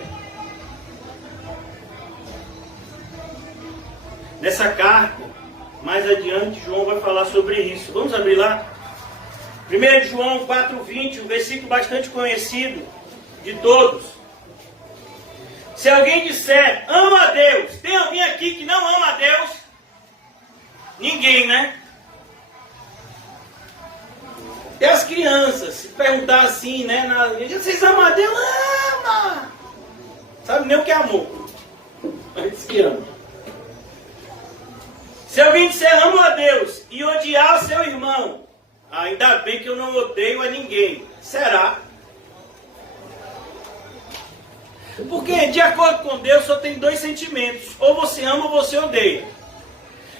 Nessa carta, mais adiante, João vai falar sobre isso. Vamos abrir lá? 1 João 4,20, um versículo bastante conhecido de todos. Se alguém disser, ama a Deus, tem alguém aqui que não ama a Deus? Ninguém, né? E as crianças, se perguntar assim, né, na igreja, vocês amam a Deus? Ama! Sabe nem o que é amor. Mas diz que ama. Se alguém disser, amo a Deus, e odiar seu irmão, ainda bem que eu não odeio a ninguém. Será? Porque, de acordo com Deus, só tem dois sentimentos. Ou você ama ou você odeia.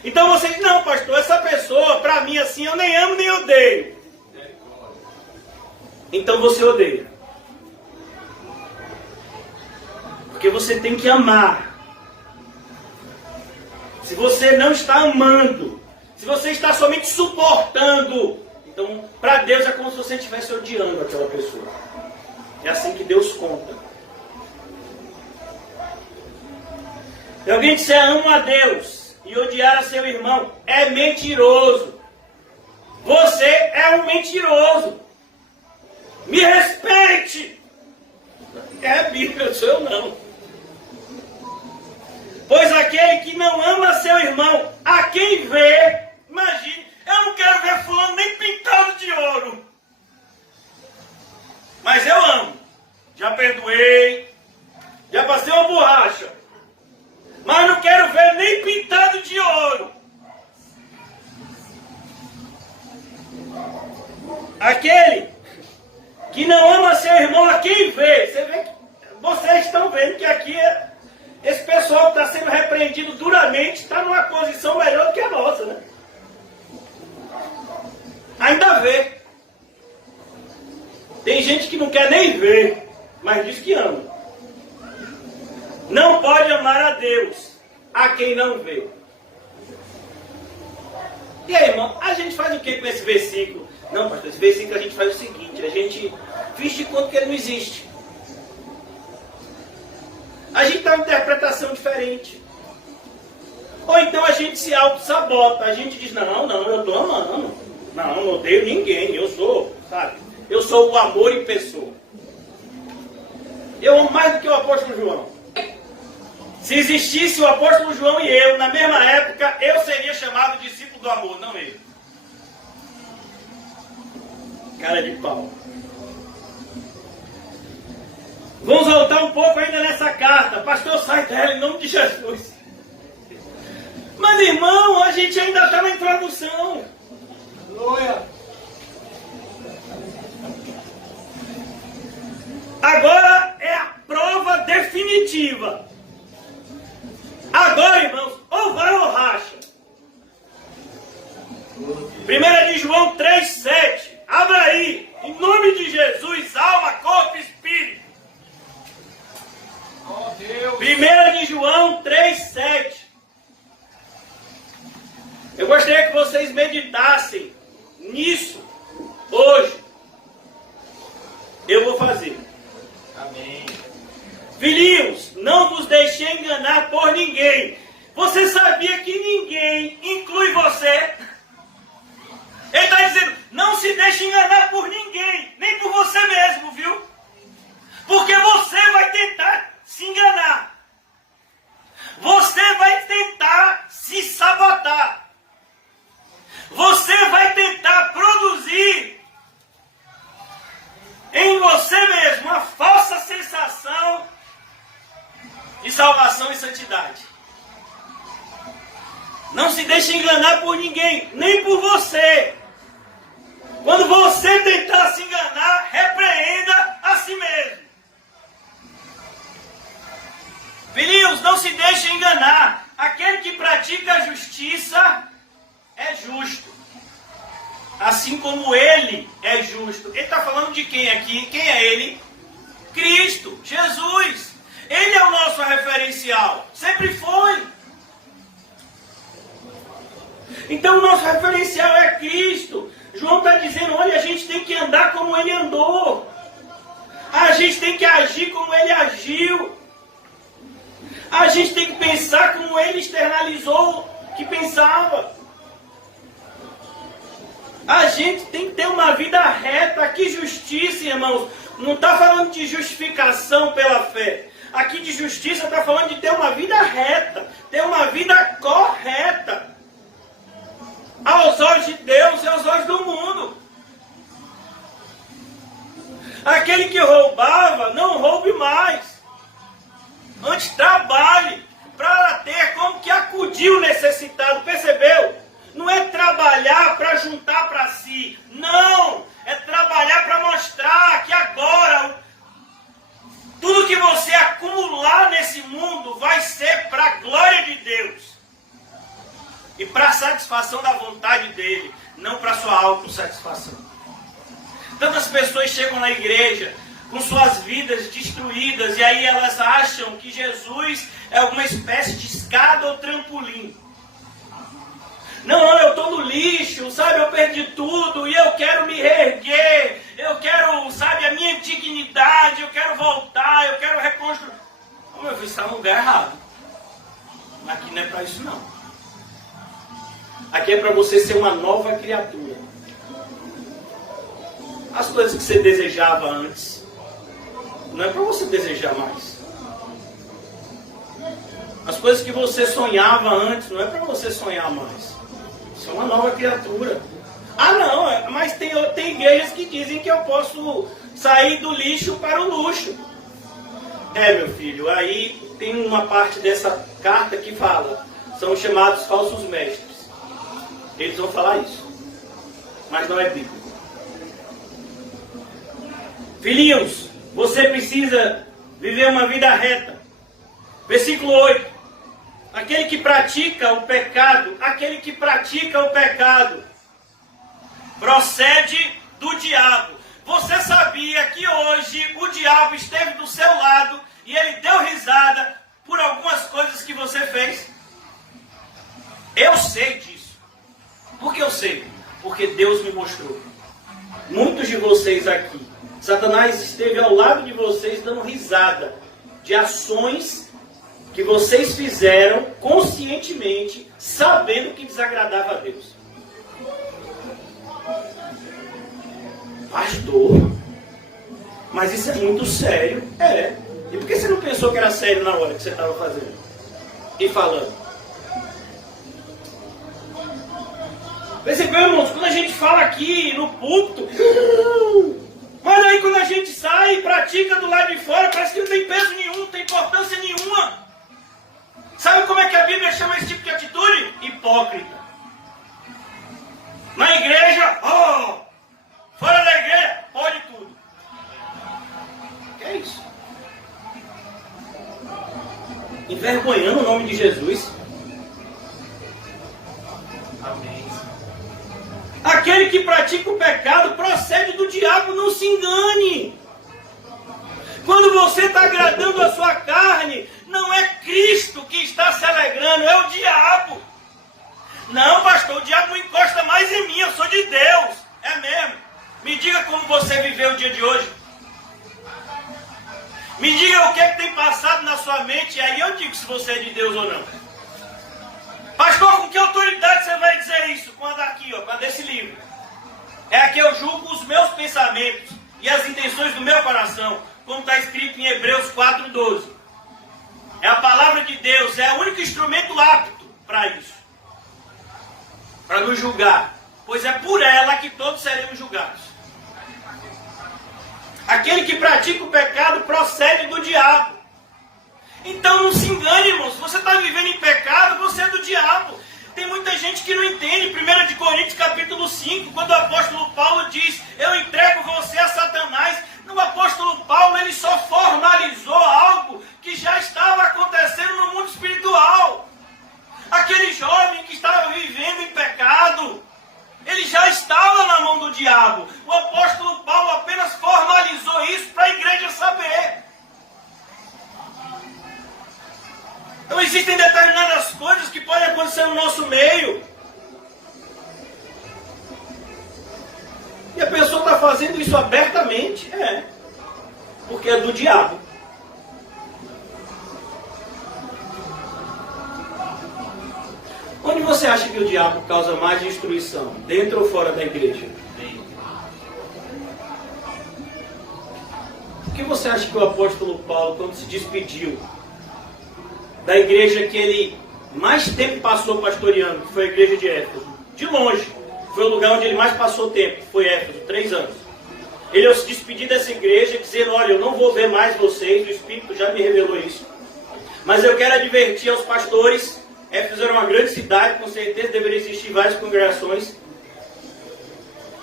Então você diz, não, pastor, essa pessoa, pra mim assim, eu nem amo nem odeio. Então você odeia. Porque você tem que amar. Se você não está amando, se você está somente suportando, então para Deus é como se você estivesse odiando aquela pessoa. É assim que Deus conta. Se alguém disser amo a Deus e odiar a seu irmão, é mentiroso. Você é um mentiroso. Me respeite. É a Bíblia, sou eu não. Pois aquele que não ama seu irmão, a quem vê, imagine, eu não quero ver fulano nem pintado de ouro. Mas eu amo. Já perdoei, já passei uma borracha. Mas não quero ver nem pintado de ouro. Aquele que não ama seu irmão, a quem vê. Você vê que, vocês estão vendo que aqui esse pessoal está sendo repreendido duramente, está numa posição melhor do que a nossa, né? Ainda vê. Tem gente que não quer nem ver, mas diz que ama. Não pode amar a Deus, a quem não vê. E aí, irmão, a gente faz o que com esse versículo? Não, pastor, esse versículo a gente faz o seguinte, a gente finge de conta que ele não existe. A gente dá uma interpretação diferente. Ou então a gente se auto-sabota, a gente diz, não, eu estou amando. Não odeio ninguém, eu sou, sabe? Eu sou o amor em pessoa. Eu amo mais do que o apóstolo João. Se existisse o apóstolo João e eu, na mesma época, eu seria chamado discípulo do amor, não ele. Cara de pau. Vamos voltar um pouco ainda nessa carta. Pastor, sai dela em nome de Jesus. Mas irmão, a gente ainda está na introdução. Aleluia. Agora é a prova definitiva. Agora, irmãos, ou vai ou racha. 1 de João 3,7. Abra aí, em nome de Jesus, alma, corpo e espírito. 1 de João 3,7. Eu gostaria que vocês meditassem nisso hoje. Eu vou fazer. Amém. Filhinhos, não vos deixei enganar por ninguém. Você sabia que ninguém inclui você? Ele está dizendo, não se deixe enganar por ninguém, nem por você mesmo, viu? Porque você vai tentar se enganar. Você vai tentar se sabotar. Você vai tentar produzir em você mesmo uma falsa sensação de salvação e santidade. Não se deixe enganar por ninguém, nem por você. Quando você tentar se enganar, repreenda a si mesmo. Filhinhos, não se deixe enganar. Aquele que pratica a justiça é justo. Assim como ele é justo. Ele está falando de quem aqui? Quem é ele? Cristo, Jesus. Ele é o nosso referencial. Sempre foi. Então o nosso referencial é Cristo. João está dizendo, olha, a gente tem que andar como ele andou. A gente tem que agir como ele agiu. A gente tem que pensar como ele externalizou que pensava. A gente tem que ter uma vida reta. Aqui justiça, irmãos, não está falando de justificação pela fé. Aqui de justiça está falando de ter uma vida reta, ter uma vida correta. Aos olhos de Deus e aos olhos do mundo. Aquele que roubava, não roube mais. Antes trabalhe para ter como que acudir o necessitado. Percebeu? Não é trabalhar para juntar para si. Não! É trabalhar para mostrar que agora tudo que você acumular nesse mundo vai ser para a glória de Deus. E para a satisfação da vontade dele, não para a sua autossatisfação. Tantas pessoas chegam na igreja com suas vidas destruídas e aí elas acham que Jesus é alguma espécie de escada ou trampolim. Não, eu estou no lixo, sabe, eu perdi tudo e eu quero me reerguer, eu quero, sabe, a minha dignidade, eu quero voltar, eu quero reconstruir. Oh, meu filho, você está no lugar errado. Aqui não é para isso não. Aqui é para você ser uma nova criatura. As coisas que você desejava antes, não é para você desejar mais. As coisas que você sonhava antes, não é para você sonhar mais. Você é uma nova criatura. Ah não, mas tem igrejas que dizem que eu posso sair do lixo para o luxo. Meu filho, aí tem uma parte dessa carta que fala, são os chamados falsos mestres. Eles vão falar isso, mas não é bíblico. Filhinhos, você precisa viver uma vida reta. Versículo 8. Aquele que pratica o pecado procede do diabo. Você sabia que hoje o diabo esteve do seu lado e ele deu risada por algumas coisas que você fez? Eu sei disso. Por que eu sei? Porque Deus me mostrou. Muitos de vocês aqui, Satanás esteve ao lado de vocês dando risada de ações que vocês fizeram conscientemente, sabendo que desagradava a Deus. Pastor, mas isso é muito sério. É. E por que você não pensou que era sério na hora que você estava fazendo e falando? Percebeu, irmãos? Quando a gente fala aqui no púlpito, mas aí quando a gente sai e pratica do lado de fora, parece que não tem peso nenhum, não tem importância nenhuma. Sabe como é que a Bíblia chama esse tipo de atitude? Hipócrita. Na igreja, fora da igreja, pode tudo. Que é isso? Envergonhando o nome de Jesus. Amém. Aquele que pratica o pecado procede do diabo, não se engane. Quando você está agradando a sua carne, não é Cristo que está se alegrando, é o diabo. Não, pastor, o diabo não encosta mais em mim, eu sou de Deus. É mesmo. Me diga como você viveu o dia de hoje. Me diga o que é que tem passado na sua mente, e aí eu digo se você é de Deus ou não. Pastor, com que autoridade você vai dizer isso? Com a daqui, com a desse livro. É a que eu julgo os meus pensamentos e as intenções do meu coração, como está escrito em Hebreus 4:12. É a palavra de Deus, é o único instrumento apto para isso. Para nos julgar, pois é por ela que todos seremos julgados. Aquele que pratica o pecado procede do diabo. Então não se engane, irmãos. Se você está vivendo em pecado, você é do diabo. Tem muita gente que não entende. 1 Coríntios capítulo 5, quando o apóstolo Paulo diz, eu entrego você a Satanás. O apóstolo Paulo, ele só formalizou algo que já estava acontecendo no mundo espiritual. Aquele jovem que estava vivendo em pecado, ele já estava na mão do diabo. O apóstolo Paulo apenas formalizou isso para a igreja saber. existem determinadas coisas que podem acontecer no nosso meio. E a pessoa está fazendo isso abertamente. Porque é do diabo. Onde você acha que o diabo causa mais destruição? Dentro ou fora da igreja? Por que você acha que o apóstolo Paulo, quando se despediu da igreja que ele mais tempo passou pastoreando, que foi a igreja de Éfeso, de longe, foi o lugar onde ele mais passou tempo, foi Éfeso, 3 anos. Ele, ao se despedir dessa igreja, dizendo: olha, eu não vou ver mais vocês, o Espírito já me revelou isso, mas eu quero advertir aos pastores. Éfeso era uma grande cidade, com certeza deveria existir várias congregações.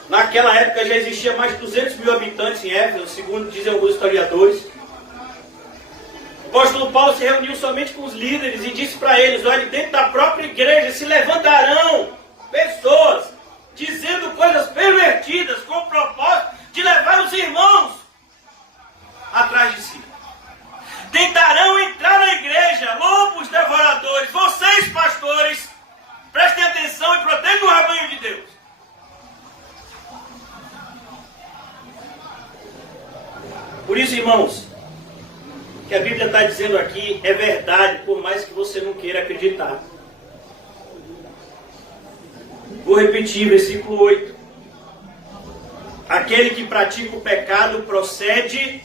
Naquela época já existia mais de 200 mil habitantes em Éfeso, segundo dizem alguns historiadores. O apóstolo Paulo se reuniu somente com os líderes e disse para eles: olha, dentro da própria igreja se levantarão pessoas dizendo coisas pervertidas com o propósito de levar os irmãos atrás de si. Tentarão entrar na igreja lobos devoradores. Vocês, pastores, prestem atenção e protejam o rebanho de Deus. Por isso, irmãos, o que a Bíblia está dizendo aqui é verdade, por mais que você não queira acreditar. Vou repetir, versículo 8. Aquele que pratica o pecado procede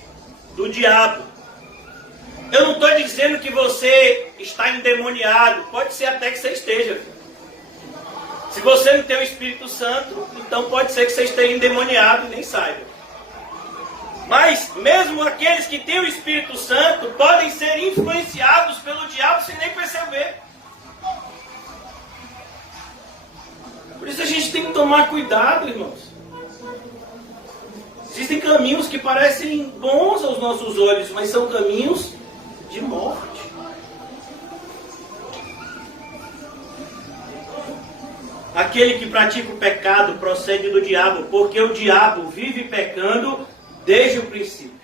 do diabo. Eu não estou dizendo que você está endemoniado. Pode ser até que você esteja. Se você não tem o Espírito Santo, então pode ser que você esteja endemoniado e nem saiba. Mas mesmo aqueles que têm o Espírito Santo podem ser influenciados pelo diabo sem nem perceber. Por isso a gente tem que tomar cuidado, irmãos. Existem caminhos que parecem bons aos nossos olhos, mas são caminhos de morte. Aquele que pratica o pecado procede do diabo, porque o diabo vive pecando desde o princípio.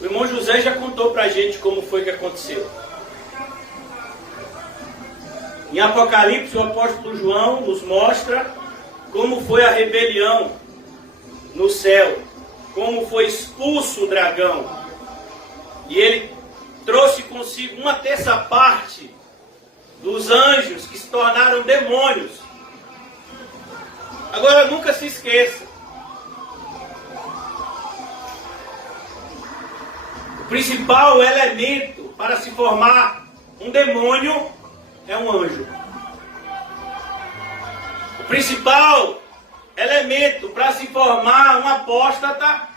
O irmão José já contou pra gente como foi que aconteceu. Em Apocalipse, o apóstolo João nos mostra como foi a rebelião no céu, como foi expulso o dragão. E ele trouxe consigo 1/3 dos anjos que se tornaram demônios. Agora, nunca se esqueça. O principal elemento para se formar um demônio é um anjo. O principal elemento para se formar um apóstata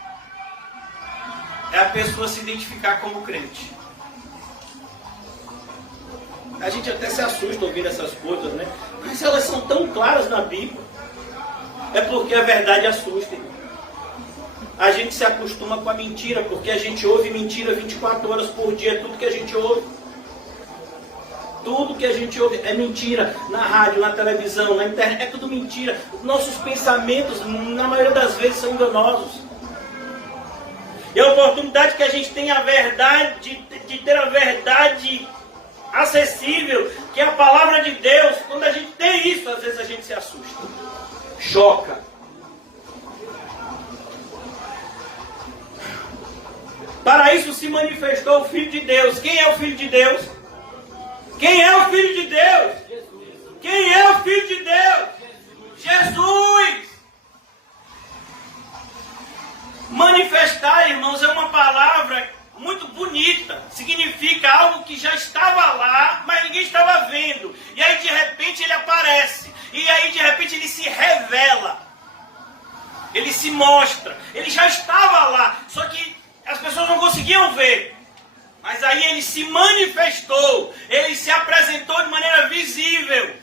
é a pessoa se identificar como crente. A gente até se assusta ouvindo essas coisas, né? Mas elas são tão claras na Bíblia. É porque a verdade assusta, irmão. A gente se acostuma com a mentira, porque a gente ouve mentira 24 horas por dia, tudo que a gente ouve. Tudo que a gente ouve é mentira. Na rádio, na televisão, na internet, é tudo mentira. Nossos pensamentos, na maioria das vezes, são enganosos. E a oportunidade que a gente tem a verdade, de ter a verdade acessível, que é a palavra de Deus, quando a gente tem isso, às vezes a gente se assusta. Choca. Para isso se manifestou o Filho de Deus. Quem é o Filho de Deus? Quem é o Filho de Deus? Quem é o Filho de Deus? Jesus! Manifestar, irmãos, é uma palavra muito bonita. Significa algo que já estava lá, mas ninguém estava vendo. E aí de repente ele aparece. E aí de repente ele se revela. Ele se mostra. Ele já estava lá, só que as pessoas não conseguiam ver. Mas aí ele se manifestou. Ele se apresentou de maneira visível.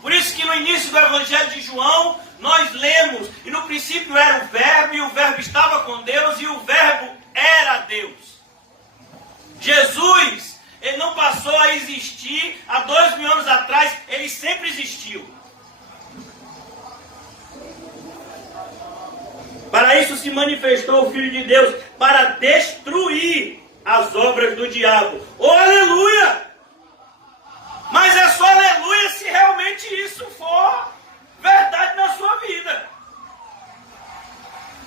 Por isso que no início do Evangelho de João, nós lemos, e no princípio era o Verbo, e o Verbo estava com Deus, e o Verbo era Deus. Jesus, ele não passou a existir há 2000 anos atrás, ele sempre existiu. Para isso se manifestou o Filho de Deus, para destruir as obras do diabo. Oh, aleluia! Mas é só aleluia se realmente isso for verdade na sua vida.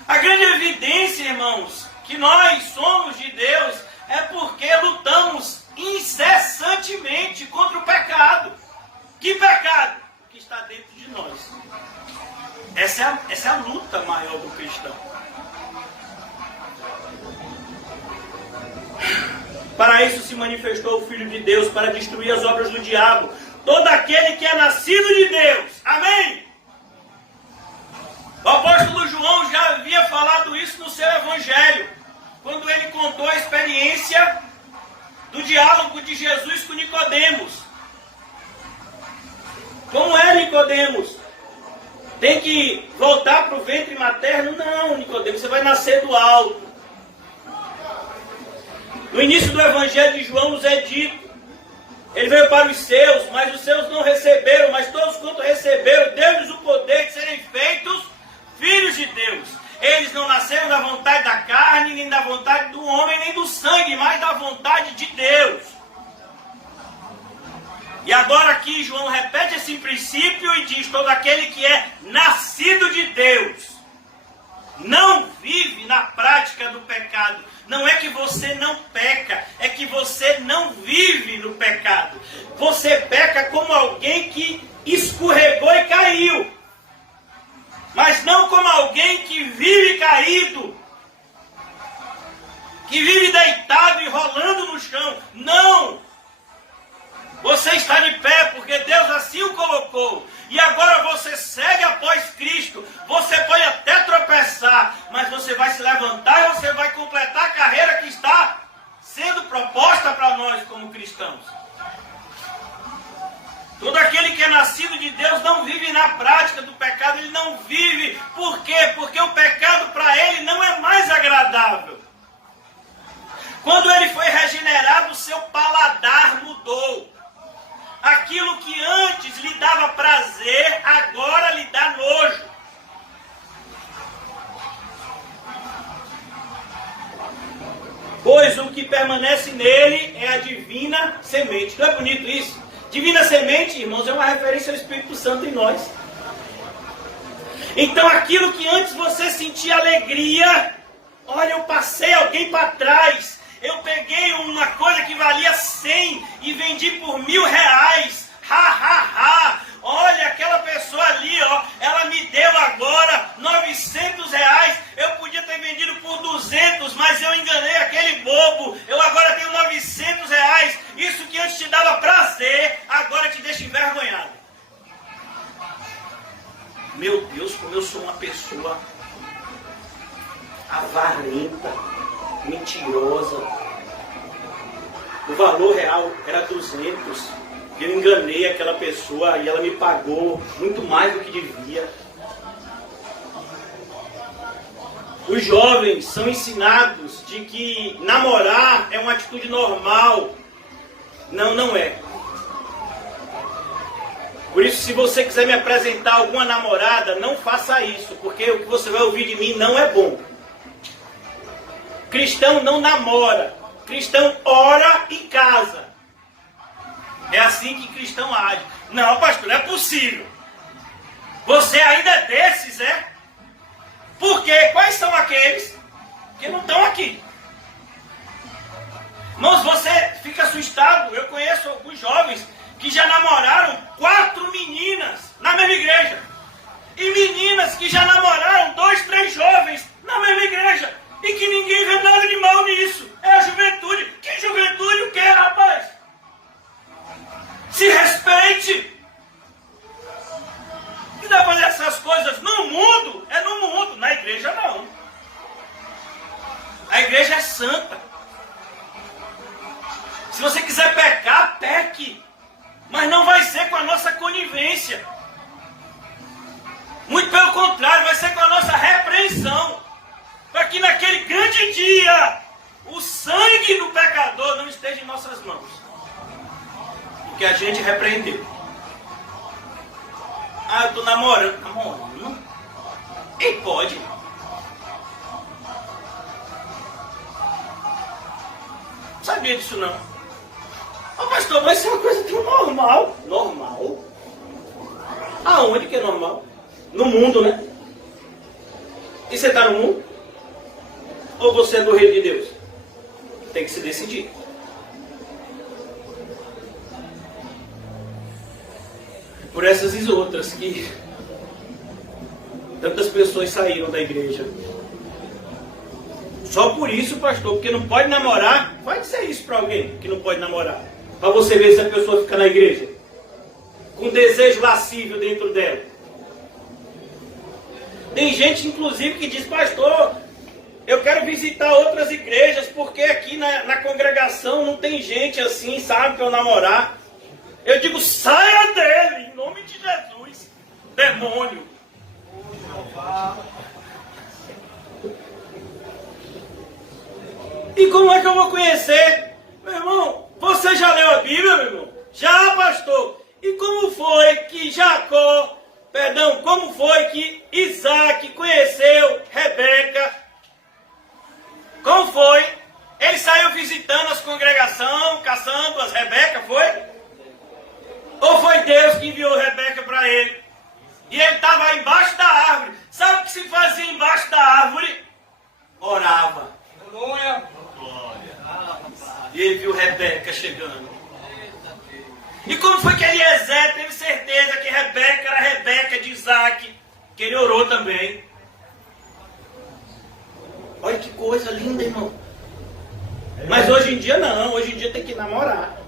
A grande evidência, irmãos, que nós somos de Deus é porque lutamos incessantemente contra o pecado. Que pecado? O que está dentro de nós. Essa é a luta maior do cristão. Para isso se manifestou o Filho de Deus, para destruir as obras do diabo. Todo aquele que é nascido de Deus. Amém? O apóstolo João já havia falado isso no seu evangelho, quando ele contou a experiência do diálogo de Jesus com Nicodemos. Como é, Nicodemos? Tem que voltar para o ventre materno? Não, Nicodemos, você vai nascer do alto. No início do evangelho de João nos é dito, ele veio para os seus, mas os seus não receberam, mas todos quanto receberam, deu-lhes o poder de serem feitos filhos de Deus. Eles não nasceram da vontade da carne, nem da vontade do homem, nem do sangue, mas da vontade de Deus. E agora aqui João repete esse princípio e diz, todo aquele que é nascido de Deus, não vive na prática do pecado. Não é que você não peca, é que você não vive no pecado. Você peca como alguém que escorregou e caiu, mas não como alguém que vive caído, que vive deitado e rolando no chão. Não! Você está de pé porque Deus assim o colocou. E agora você segue após Cristo. Você pode até tropeçar, mas você vai se levantar e você vai completar a carreira que está sendo proposta para nós como cristãos. Todo aquele que é nascido de Deus não vive na prática do pecado. Ele não vive. Por quê? Porque o pecado para ele não é mais agradável. Quando ele foi regenerado, o seu paladar mudou. Aquilo que antes lhe dava prazer, agora lhe dá nojo. Pois o que permanece nele é a divina semente. Não é bonito isso? Divina semente, irmãos, é uma referência ao Espírito Santo em nós. Então aquilo que antes você sentia alegria, olha, eu passei alguém para trás. Eu peguei uma coisa que valia 100 e vendi por R$1.000. Olha, aquela pessoa ali, ó, ela me deu agora R$900. Eu podia ter vendido por 200, mas eu enganei aquele bobo. Eu agora tenho R$900. Isso que antes te dava prazer, agora te deixa envergonhado. Meu Deus, como eu sou uma pessoa avarenta, mentirosa. O valor real era 200. Eu enganei aquela pessoa e ela me pagou muito mais do que devia. Os jovens são ensinados de que namorar é uma atitude normal. Não, não é. Por isso, se você quiser me apresentar alguma namorada, não faça isso, porque o que você vai ouvir de mim não é bom. Cristão não namora, cristão ora e casa. É assim que cristão age. Não, pastor, não é possível. Você ainda é desses, é? Por quê? Quais são aqueles que não estão aqui? Irmãos, você fica assustado. Eu conheço alguns jovens que já namoraram 4 meninas na mesma igreja. E meninas que já namoraram 2, 3 jovens na mesma igreja. E que ninguém vê nada de mal nisso. É a juventude. Que juventude o que, rapaz? Se respeite. E dá pra fazer essas coisas no mundo? É no mundo. Na igreja não. A igreja é santa. Se você quiser pecar, peque. Mas não vai ser com a nossa conivência. Muito pelo contrário, vai ser com a nossa repreensão. Para que naquele grande dia, o sangue do pecador não esteja em nossas mãos. Porque a gente repreendeu. Ah, eu estou namorando. Namorando? E pode. Não sabia disso não. Ô pastor, mas isso é uma coisa tão normal. Normal? Aonde que é normal? No mundo, né? E você está no mundo? Ou você é do reino de Deus? Tem que se decidir. Por essas e outras que tantas pessoas saíram da igreja. Só por isso, pastor, porque não pode namorar. Vai dizer isso para alguém que não pode namorar. Para você ver se a pessoa fica na igreja com desejo lascívio dentro dela. Tem gente, inclusive, que diz, pastor, eu quero visitar outras igrejas, porque aqui na congregação não tem gente assim, sabe, para eu namorar. Eu digo, saia dele, em nome de Jesus, demônio. E como é que eu vou conhecer? Meu irmão, você já leu a Bíblia, meu irmão? Já, pastor. E como foi que como foi que Isaac conheceu Rebeca? Como foi? Ele saiu visitando as congregações, caçando as Rebecas, foi? Ou foi Deus que enviou Rebeca para ele? E ele estava embaixo da árvore. Sabe o que se fazia embaixo da árvore? Orava. Glória. E ele viu Rebeca chegando. E como foi que Eliezer teve certeza que Rebeca era Rebeca de Isaac? Que ele orou também. Olha que coisa linda, irmão. Mas hoje em dia não. Hoje em dia tem que namorar.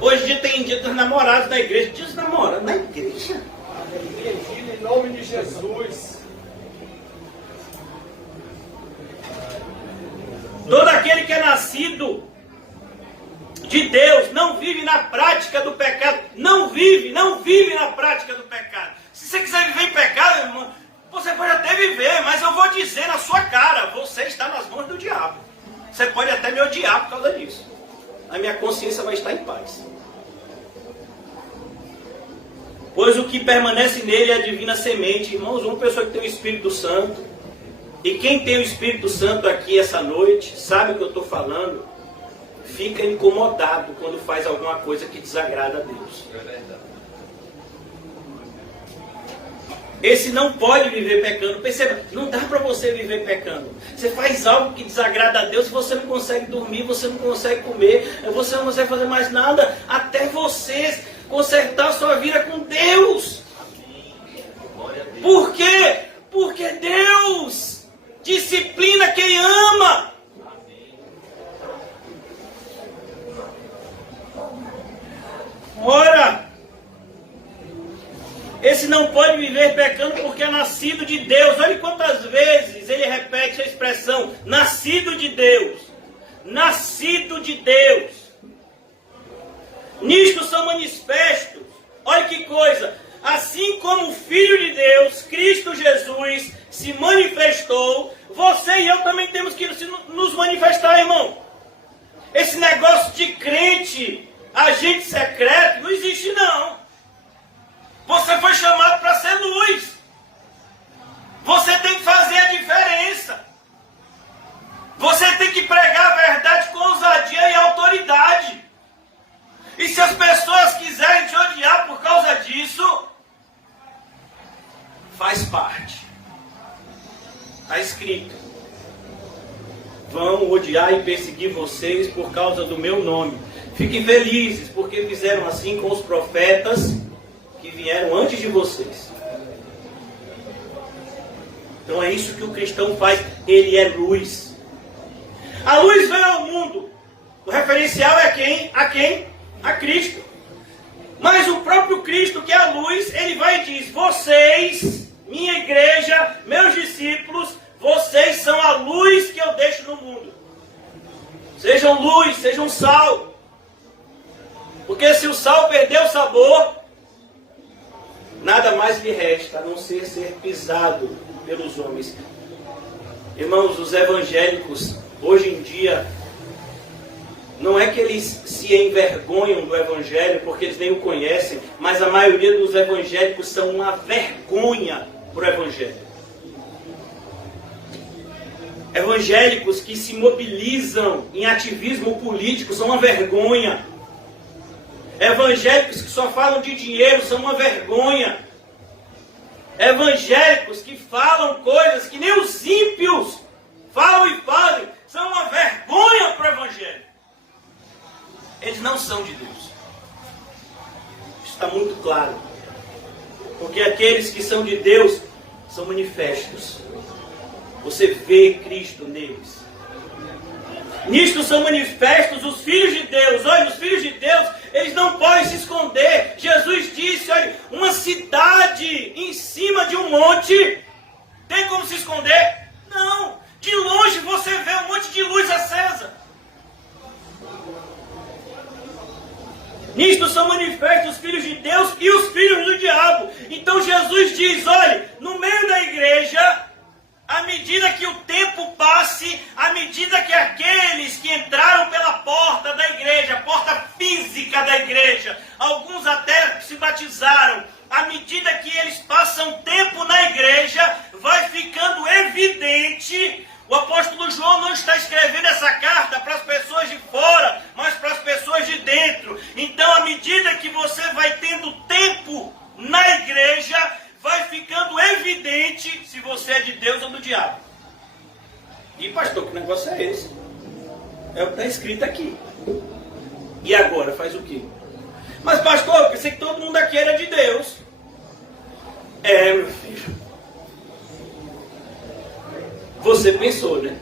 Hoje em dia tem dia dos namorados da igreja. Dias namorando na igreja. Em nome de Jesus. Todo aquele que é nascido de Deus não vive na prática do pecado. Não vive na prática do pecado. Se você quiser viver em pecado, irmão, você pode até viver, mas eu vou dizer na sua cara, você está nas mãos do diabo. Você pode até me odiar por causa disso. A minha consciência vai estar em paz. Pois o que permanece nele é a divina semente. Irmãos, uma pessoa que tem o Espírito Santo, e quem tem o Espírito Santo aqui essa noite, sabe o que eu estou falando, fica incomodado quando faz alguma coisa que desagrada a Deus. Esse não pode viver pecando. Perceba, não dá para você viver pecando. Você faz algo que desagrada a Deus, você não consegue dormir, você não consegue comer, você não consegue fazer mais nada, até você consertar a sua vida com Deus. Por quê? Porque Deus disciplina quem ama. Ora, esse não pode viver pecando porque é nascido de Deus. Olha quantas vezes ele repete a expressão, nascido de Deus. Nascido de Deus. Nisto são manifestos. Olha que coisa. Assim como o Filho de Deus, Cristo Jesus, se manifestou, você e eu também temos que nos manifestar, irmão. Esse negócio de crente, agente secreto, não existe não. Você foi chamado para ser luz. Você tem que fazer a diferença. Você tem que pregar a verdade com ousadia e autoridade. E se as pessoas quiserem te odiar por causa disso, faz parte. Está escrito. Vão odiar e perseguir vocês por causa do meu nome. Fiquem felizes, porque fizeram assim com os profetas que vieram antes de vocês. Então é isso que o cristão faz. Ele é luz. A luz veio ao mundo. O referencial é quem? A quem? A Cristo. Mas o próprio Cristo, que é a luz, ele vai e diz: vocês, minha igreja, meus discípulos, vocês são a luz que eu deixo no mundo. Sejam luz, sejam sal. Porque se o sal perder o sabor, nada mais lhe resta a não ser pisado pelos homens. Irmãos, os evangélicos, hoje em dia, não é que eles se envergonham do evangelho porque eles nem o conhecem, mas a maioria dos evangélicos são uma vergonha para o evangelho. Evangélicos que se mobilizam em ativismo político são uma vergonha. Evangélicos que só falam de dinheiro são uma vergonha. Evangélicos que falam coisas que nem os ímpios falam e fazem são uma vergonha para o Evangelho. Eles não são de Deus. Isso está muito claro. Porque aqueles que são de Deus são manifestos. Você vê Cristo neles. Nisto são manifestos os filhos de Deus. Olha, os filhos de Deus, eles não podem se esconder. Jesus disse, olha, uma cidade em cima de um monte, tem como se esconder? Não. De longe você vê um monte de luz acesa. Nisto são manifestos os filhos de Deus e os filhos do diabo. Então Jesus diz, olha, no meio da igreja, à medida que o tempo passe, à medida que aqueles que entraram pela porta da igreja, a porta física da igreja, alguns até se batizaram, à medida que eles passam tempo na igreja, vai ficando evidente. O apóstolo João não está escrevendo essa carta para as pessoas de fora, mas para as pessoas de dentro. Então, à medida que você vai tendo tempo na igreja, vai ficando evidente se você é de Deus ou do diabo. E pastor, que negócio é esse? É o que está escrito aqui. E agora, faz o quê? Mas pastor, eu pensei que todo mundo aqui era de Deus. É, meu filho. Você pensou, né?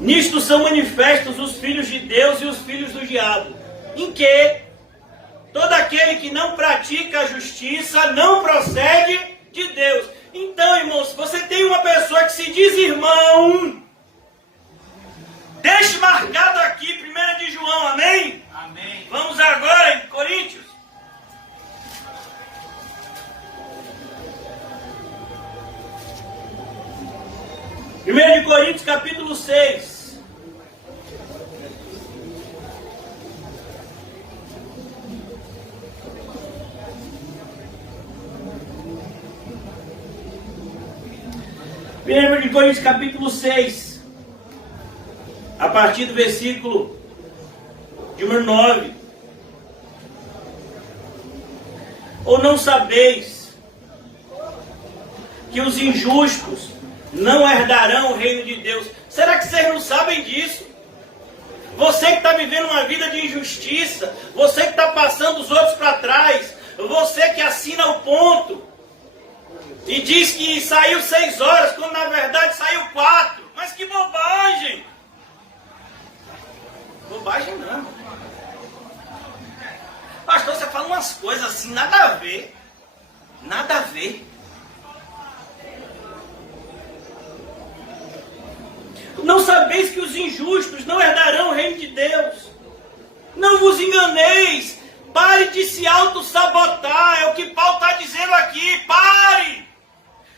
Nisto são manifestos os filhos de Deus e os filhos do diabo. Em que todo aquele que não pratica a justiça não procede de Deus. Então, irmãos, se você tem uma pessoa que se diz irmão, deixe marcado aqui 1 de João, amém? Amém. Vamos agora em Coríntios. 1 de Coríntios, capítulo 6. Primeiro de Coríntios, capítulo 6, a partir do versículo de número 9. Ou não sabeis que os injustos não herdarão o reino de Deus? Será que vocês não sabem disso? Você que está vivendo uma vida de injustiça, você que está passando os outros para trás, você que assina o ponto e diz que saiu 6 horas, quando na verdade saiu 4. Mas que bobagem! Bobagem não. Pastor, você fala umas coisas assim, nada a ver. Nada a ver. Não sabeis que os injustos não herdarão o reino de Deus? Não vos enganeis. Pare de se auto-sabotar. É o que Paulo está dizendo aqui. Pare.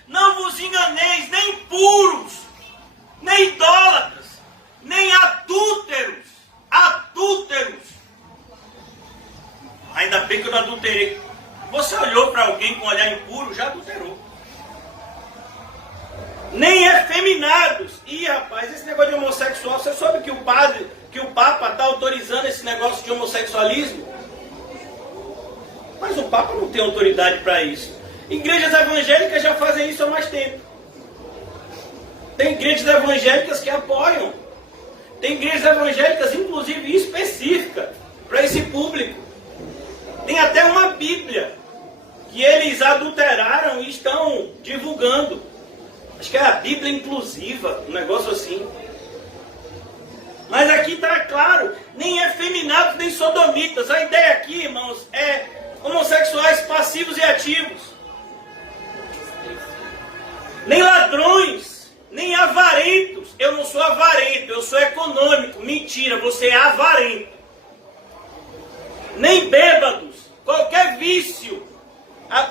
Não vos enganeis, nem puros, nem idólatras, nem adúlteros. Adúlteros. Ainda bem que eu não adulterei. Você olhou para alguém com um olhar impuro, já adulterou. Nem efeminados. Ih, rapaz, esse negócio de homossexual, você sabe que o Papa está autorizando esse negócio de homossexualismo? Mas o Papa não tem autoridade para isso. Igrejas evangélicas já fazem isso há mais tempo. Tem igrejas evangélicas que apoiam. Tem igrejas evangélicas, inclusive específicas, para esse público. Tem até uma Bíblia que eles adulteraram e estão divulgando. Acho que é a Bíblia inclusiva, um negócio assim. Mas aqui está claro, nem efeminados, nem sodomitas. A ideia aqui, irmãos, é homossexuais passivos e ativos. Nem ladrões, nem avarentos. Eu não sou avarento, eu sou econômico. Mentira, você é avarento. Nem bêbados, qualquer vício.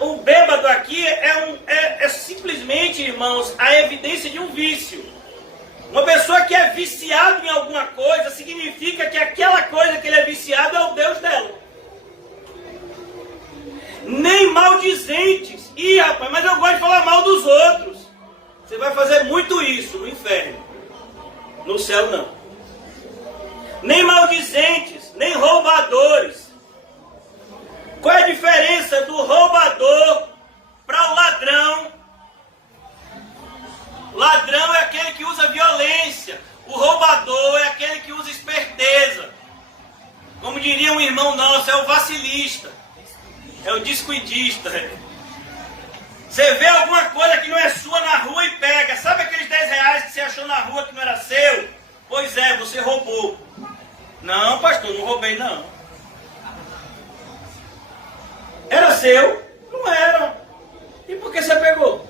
O bêbado aqui é simplesmente, irmãos, a evidência de um vício. Uma pessoa que é viciada em alguma coisa, significa que aquela coisa que ele é viciado é o Deus dela. Nem maldizentes. Ih, rapaz, mas eu gosto de falar mal dos outros. Você vai fazer muito isso no inferno. No céu não. Nem maldizentes, nem roubadores. Qual é a diferença do roubador para o ladrão? Ladrão é aquele que usa violência. O roubador é aquele que usa esperteza. Como diria um irmão nosso, é o vacilista. É o descuidista. Você vê alguma coisa que não é sua na rua e pega. Sabe aqueles 10 reais que você achou na rua que não era seu? Pois é, você roubou. Não, pastor, não roubei não. Era seu? Não era. E por que você pegou?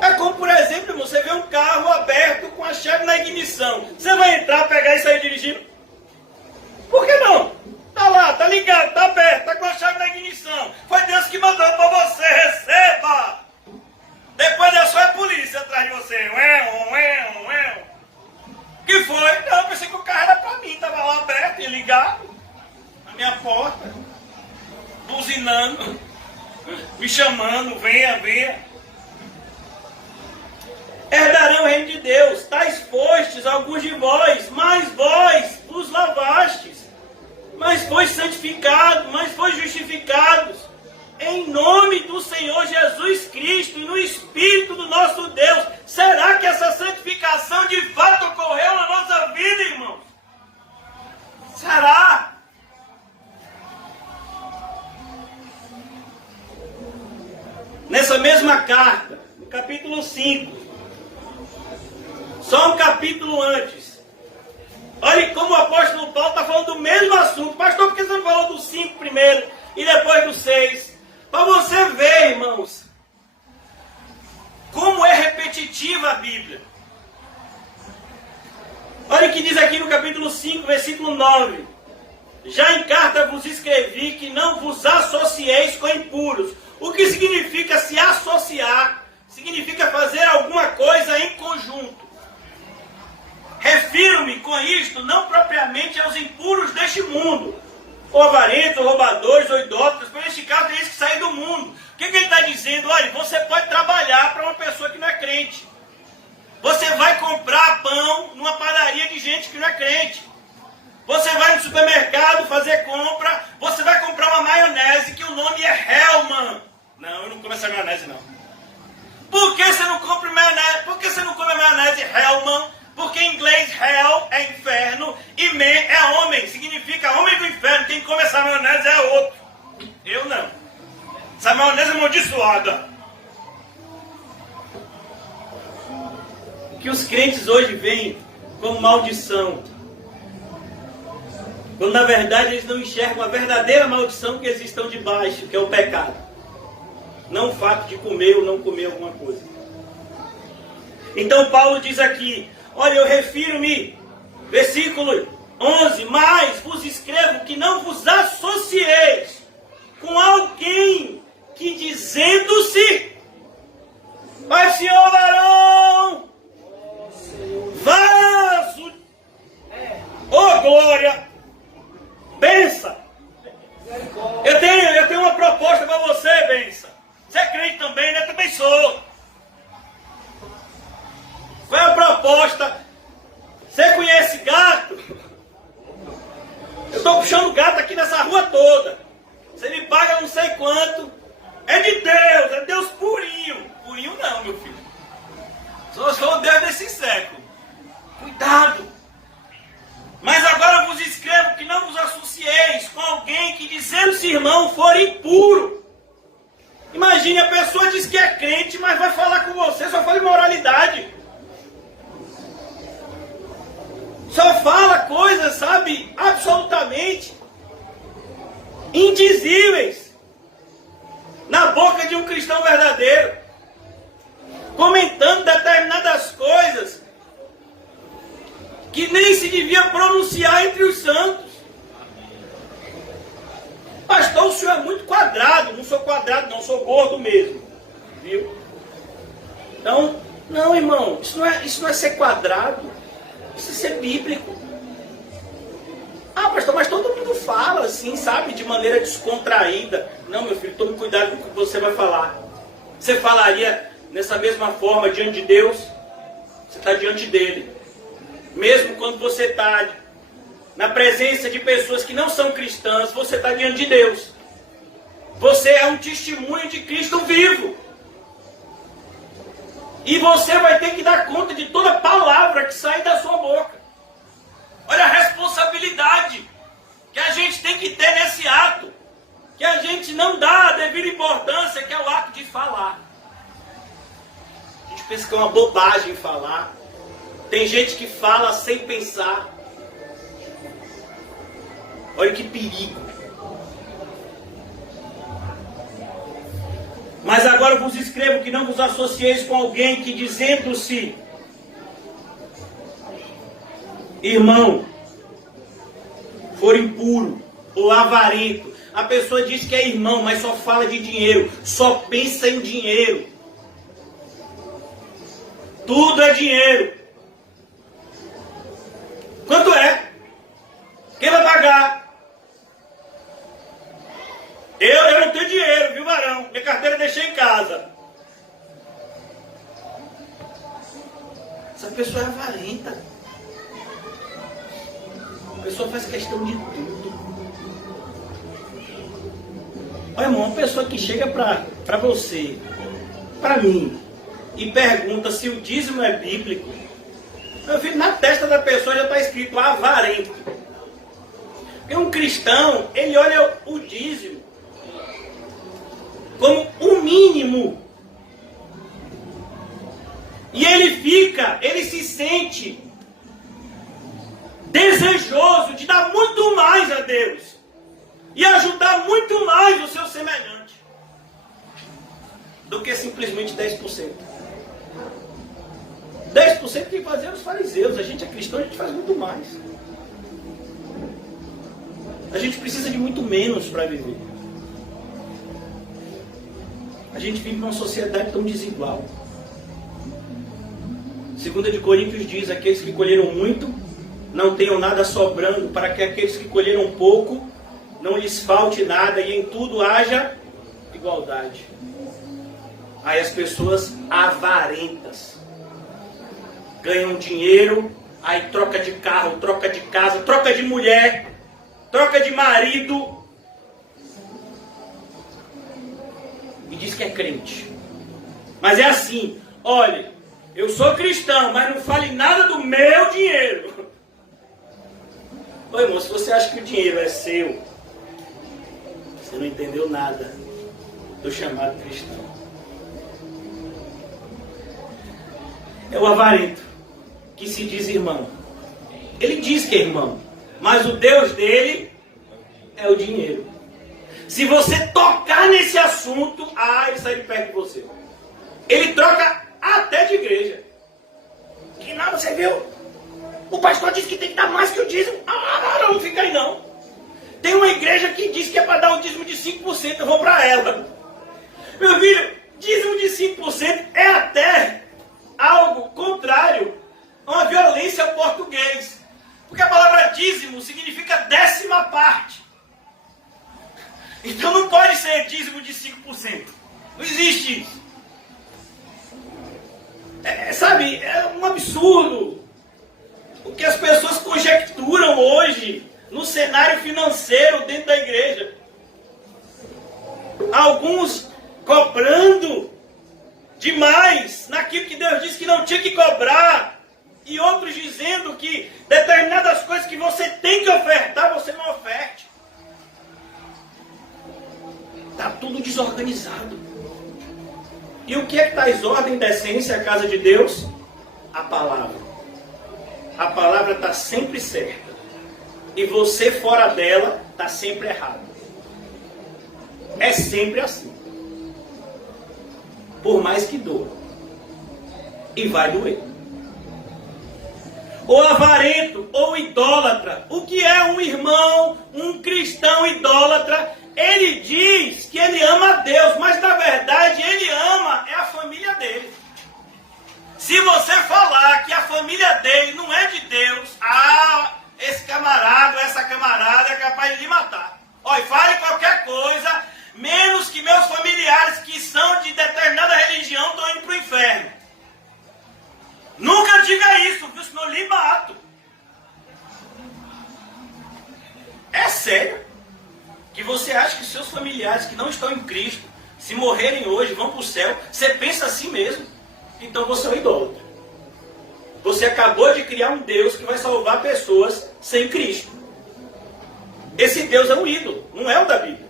É como, por exemplo, irmão, você vê um carro aberto com a chave na ignição. Você vai entrar, pegar e sair dirigindo? Por que não? Tá lá, tá ligado, tá aberto, tá com a chave na ignição. Foi Deus que mandou pra você, receba! Depois é só a polícia atrás de você. Que foi? Não, eu pensei que o carro era pra mim, tava lá aberto e ligado na minha porta, buzinando, me chamando, venha, venha. Herdarão o reino de Deus, tais fostes alguns de vós, mas vós vos lavastes, mas foi santificado, mas foi justificados, em nome do Senhor Jesus Cristo e no Espírito do nosso Deus. Será que essa santificação de fato ocorreu na nossa vida, irmãos? Será? Nessa mesma carta, no capítulo 5, só um capítulo antes, olha como o apóstolo Paulo está falando do mesmo assunto. Pastor, por que você não falou do 5 primeiro e depois do 6? Para você ver, irmãos, como é repetitiva a Bíblia. Olha o que diz aqui no capítulo 5, versículo 9. Já em carta vos escrevi que não vos associeis com impuros. O que significa se associar? Significa fazer alguma coisa em conjunto. Refiro-me com isto não propriamente aos impuros deste mundo, ou avarentos, ou roubadores, ou idólatras, mas neste caso tem que sair do mundo. O que ele está dizendo? Olha, você pode trabalhar para uma pessoa que não é crente. Você vai comprar pão numa padaria de gente que não é crente. Você vai no supermercado fazer compra, você vai comprar uma maionese que o nome é Hellmann. Não, eu não como essa maionese não. Por que você não compra maionese? Por que você não come a maionese Hellmann? Porque em inglês hell é inferno e man é homem, significa homem do inferno. Quem come essa maionese é outro. Eu não. Essa maionese é amaldiçoada. O que os crentes hoje veem como maldição, quando na verdade eles não enxergam a verdadeira maldição que eles estão debaixo, que é o pecado. Não o fato de comer ou não comer alguma coisa. Então Paulo diz aqui, olha, eu refiro-me, versículo 11, mas vos escrevo que não vos associeis com alguém que dizendo-se, Pai Senhor varão, vaso, oh glória, bença. Eu tenho uma proposta para você, bença. Você é crente também, né? Eu também sou. Qual é a proposta? Você conhece gato? Eu estou puxando gato aqui nessa rua toda. Você me paga não sei quanto. É de Deus, é Deus purinho. Purinho não, meu filho. Só sou o Deus desse século. Cuidado. Mas agora vos escrevo que não vos associeis com alguém que dizendo-se irmão for impuro. Imagine, a pessoa diz que é crente, mas vai falar com você, só fala imoralidade. Só fala coisas, sabe, absolutamente indizíveis na boca de um cristão verdadeiro, comentando determinadas coisas que nem se devia pronunciar entre os santos. Pastor, o senhor é muito quadrado. Não sou quadrado não, sou gordo mesmo, viu? Então, não, irmão, isso não é ser quadrado, isso é ser bíblico. Ah, pastor, mas todo mundo fala assim, sabe, de maneira descontraída. Não, meu filho, tome cuidado com o que você vai falar. Você falaria nessa mesma forma diante de Deus, você está diante dele. Mesmo quando você está na presença de pessoas que não são cristãs, você está diante de Deus. Você é um testemunho de Cristo vivo. E você vai ter que dar conta de toda palavra que sai da sua boca. Olha a responsabilidade que a gente tem que ter nesse ato, que a gente não dá a devida importância, que é o ato de falar. A gente pensa que é uma bobagem falar. Tem gente que fala sem pensar. Olha que perigo. Mas agora vos escrevo que não vos associeis com alguém que, dizendo-se irmão, for impuro ou avarento. A pessoa diz que é irmão, mas só fala de dinheiro, só pensa em dinheiro. Tudo é dinheiro. Quanto é? Quem vai pagar? Eu não tenho dinheiro, viu, varão? Minha carteira eu deixei em casa. Essa pessoa é avarenta. A pessoa faz questão de tudo. Olha, irmão, uma pessoa que chega para você, para mim, e pergunta se o dízimo é bíblico, meu filho, na testa da pessoa já está escrito avarento. Porque um cristão, ele olha o dízimo como o mínimo. E ele se sente desejoso de dar muito mais a Deus e ajudar muito mais o seu semelhante do que simplesmente 10%. 10% que faziam os fariseus. A gente é cristão, a gente faz muito mais. A gente precisa de muito menos para viver. A gente vive numa sociedade tão desigual. 2 Coríntios diz: aqueles que colheram muito não tenham nada sobrando, para que aqueles que colheram pouco não lhes falte nada, e em tudo haja igualdade. Aí as pessoas avarentas ganham dinheiro, aí troca de carro, troca de casa, troca de mulher, troca de marido, e diz que é crente. Mas é assim: olha, eu sou cristão, mas não fale nada do meu dinheiro. Ô irmão, se você acha que o dinheiro é seu, você não entendeu nada do chamado cristão. É o avarento que se diz irmão. Ele diz que é irmão, mas o Deus dele é o dinheiro. Se você tocar nesse assunto, ele sai de perto de você. Ele troca até de igreja. Que nada, você viu? O pastor disse que tem que dar mais que o dízimo. Não fica aí não. Tem uma igreja que diz que é para dar um dízimo de 5%, eu vou para ela. Meu filho, dízimo de 5% é até algo contrário a uma violência ao português. Porque a palavra dízimo significa 10ª parte. Então não pode ser dízimo de 5%. Não existe isso. Sabe, é um absurdo o que as pessoas conjecturam hoje no cenário financeiro dentro da igreja. Alguns cobrando demais naquilo que Deus disse que não tinha que cobrar, e outros dizendo que determinadas coisas que você tem que ofertar, você não oferte. Está tudo desorganizado. E o que é que traz ordem e decência à casa de Deus? A palavra. A palavra está sempre certa. E você fora dela está sempre errado. É sempre assim. Por mais que doa. E vai doer. Ou avarento, ou idólatra. O que é um irmão, um cristão idólatra? Ele diz que ele ama a Deus, mas na verdade ele ama a família dele. Se você falar que a família dele não é de Deus, esse camarada ou essa camarada é capaz de lhe matar. Olha, fale qualquer coisa, menos que meus familiares que são de determinada religião estão indo para o inferno. Nunca diga isso, viu? Senão eu lhe bato. É sério que você acha que seus familiares que não estão em Cristo, se morrerem hoje, vão para o céu? Você pensa assim mesmo? Então você é um idólatra. Você acabou de criar um Deus que vai salvar pessoas sem Cristo. Esse Deus é um ídolo, não é o da Bíblia.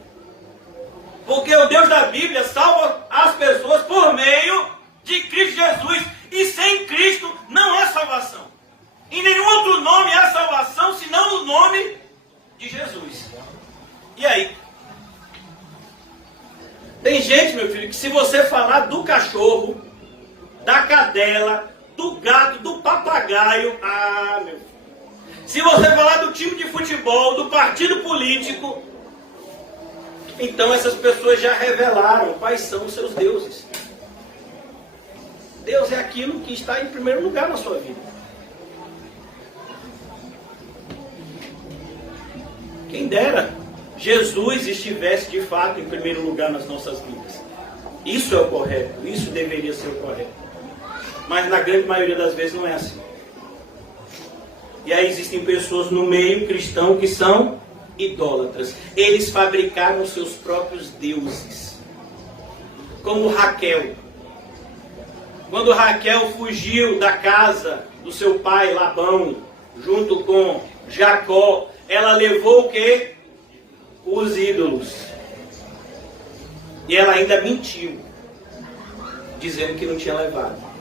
Porque o Deus da Bíblia salva as pessoas por meio de Cristo Jesus. E sem Cristo não há salvação. Em nenhum outro nome há salvação, senão o nome de Jesus. E aí? Tem gente, meu filho, que se você falar do cachorro, da cadela, do gato, do papagaio, meu filho. Se você falar do time de futebol, do partido político, então essas pessoas já revelaram quais são os seus deuses. Deus é aquilo que está em primeiro lugar na sua vida. Quem dera Jesus estivesse de fato em primeiro lugar nas nossas vidas. Isso é o correto, isso deveria ser o correto. Mas na grande maioria das vezes não é assim. E aí existem pessoas no meio cristão que são idólatras. Eles fabricaram seus próprios deuses. Como Raquel. Quando Raquel fugiu da casa do seu pai Labão, junto com Jacó, ela levou o quê? Os ídolos. E ela ainda mentiu, dizendo que não tinha levado.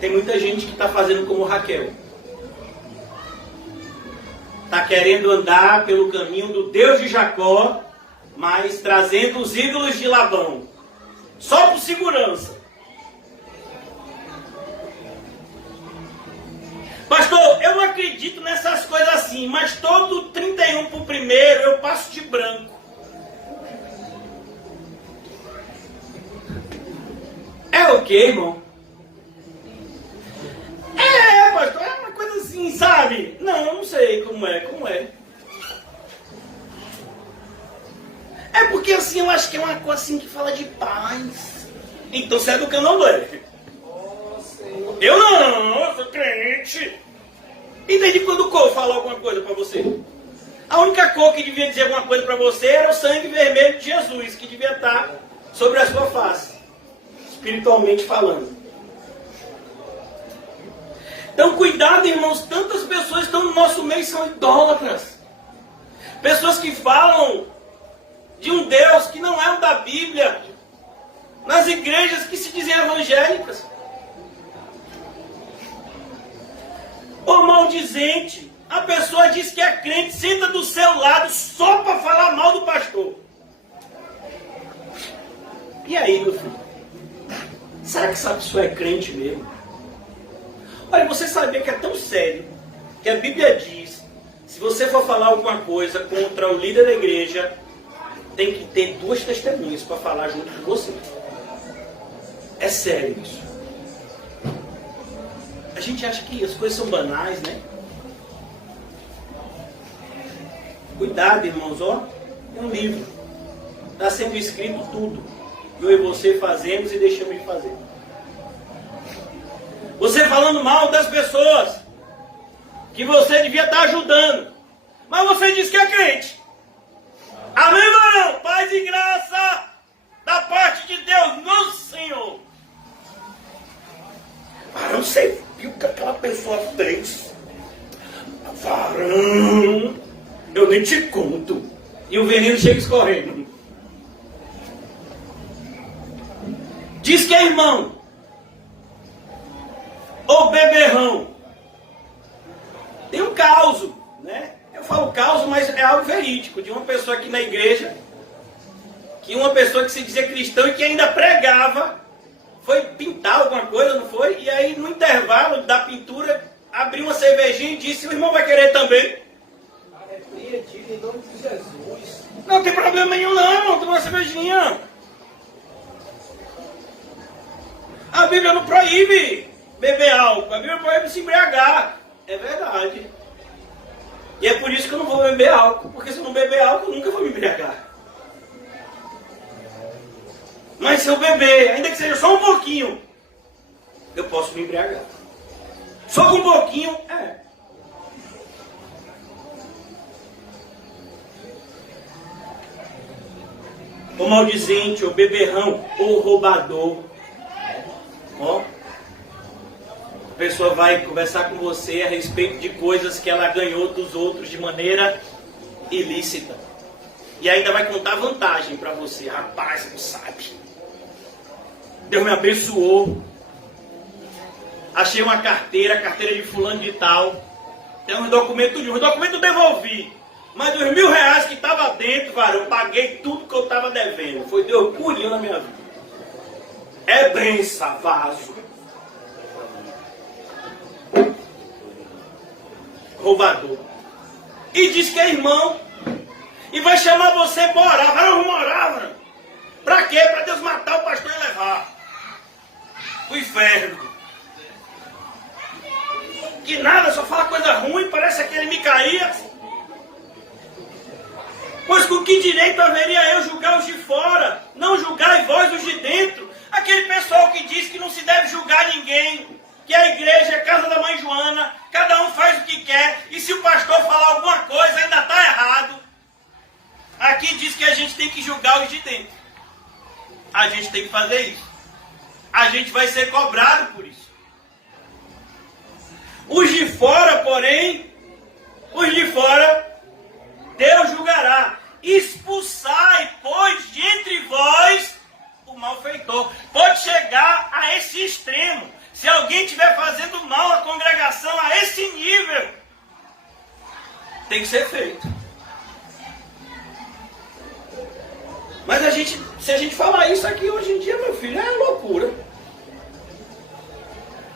Tem muita gente que está fazendo como Raquel. Está querendo andar pelo caminho do Deus de Jacó, mas trazendo os ídolos de Labão. Só por segurança. Pastor, eu não acredito nessas coisas assim, mas todo 31 pro primeiro eu passo de branco. É o quê, irmão? Pastor, é uma coisa assim, sabe? Não, eu não sei como é. É porque assim, eu acho que é uma coisa assim que fala de paz. Então você é do candomblé. Eu não, eu sou crente. E desde quando o cor fala alguma coisa pra você? A única cor que devia dizer alguma coisa pra você era o sangue vermelho de Jesus, que devia estar sobre a sua face, espiritualmente falando. Então cuidado, irmãos, tantas pessoas estão no nosso meio e são idólatras. Pessoas que falam de um Deus que não é o da Bíblia, nas igrejas que se dizem evangélicas. Ô maldizente, a pessoa diz que é crente, senta do seu lado só para falar mal do pastor. E aí, meu filho? Será que essa pessoa é crente mesmo? Olha, você sabia que é tão sério que a Bíblia diz, se você for falar alguma coisa contra o líder da igreja, tem que ter 2 testemunhas para falar junto com você. É sério isso. A gente acha que as coisas são banais, né? Cuidado, irmãos, ó. É um livro. Está sendo escrito tudo. Eu e você fazemos e deixamos de fazer. Você falando mal das pessoas que você devia estar ajudando, mas você diz que é crente. Amém, varão? Paz e graça da parte de Deus, no Senhor. Varão, você viu o que aquela pessoa fez? Varão, eu nem te conto. E o veneno chega escorrendo. Diz que é irmão. Ou beberrão. Tem um caos, né? Eu falo caos, mas é algo verídico. De uma pessoa aqui na igreja, que uma pessoa que se dizia cristão e que ainda pregava, foi pintar alguma coisa, não foi? E aí no intervalo da pintura, abriu uma cervejinha e disse, o irmão vai querer também. Repreendido em nome de Jesus. Não tem problema nenhum não, irmão, toma uma cervejinha. A Bíblia não proíbe beber álcool, a Bíblia proíbe se embriagar. É verdade. E é por isso que eu não vou beber álcool, porque se eu não beber álcool, eu nunca vou me embriagar. Mas se eu beber, ainda que seja só um pouquinho, eu posso me embriagar. Só com um pouquinho, O maldizente, o beberrão, ou roubador. Ó, a pessoa vai conversar com você a respeito de coisas que ela ganhou dos outros de maneira ilícita. E ainda vai contar vantagem para você. Rapaz, não sabe. Deus me abençoou. Achei uma carteira, carteira de fulano de tal. Tem uns documentos, os documentos eu devolvi. Mas os R$1.000 que estava dentro, varão, eu paguei tudo que eu estava devendo. Foi Deus purinho na minha vida. É benção, vaso. Roubador. E diz que é irmão. E vai chamar você para orar. Varão, vamos orar, varão. Para quê? Para Deus matar o pastor e levar o inferno. Que nada, só fala coisa ruim, parece aquele Micaías. Pois com que direito haveria eu julgar os de fora, não julgai vós os de dentro? Aquele pessoal que diz que não se deve julgar ninguém, que a igreja é a casa da mãe Joana, cada um faz o que quer, e se o pastor falar alguma coisa ainda está errado. Aqui diz que a gente tem que julgar os de dentro. A gente tem que fazer isso. A gente vai ser cobrado por isso. Os de fora, porém, Deus julgará. Expulsai, pois, de entre vós o malfeitor. Pode chegar a esse extremo. Se alguém estiver fazendo mal à congregação a esse nível, tem que ser feito. Mas se a gente falar isso aqui hoje em dia, meu filho, é loucura.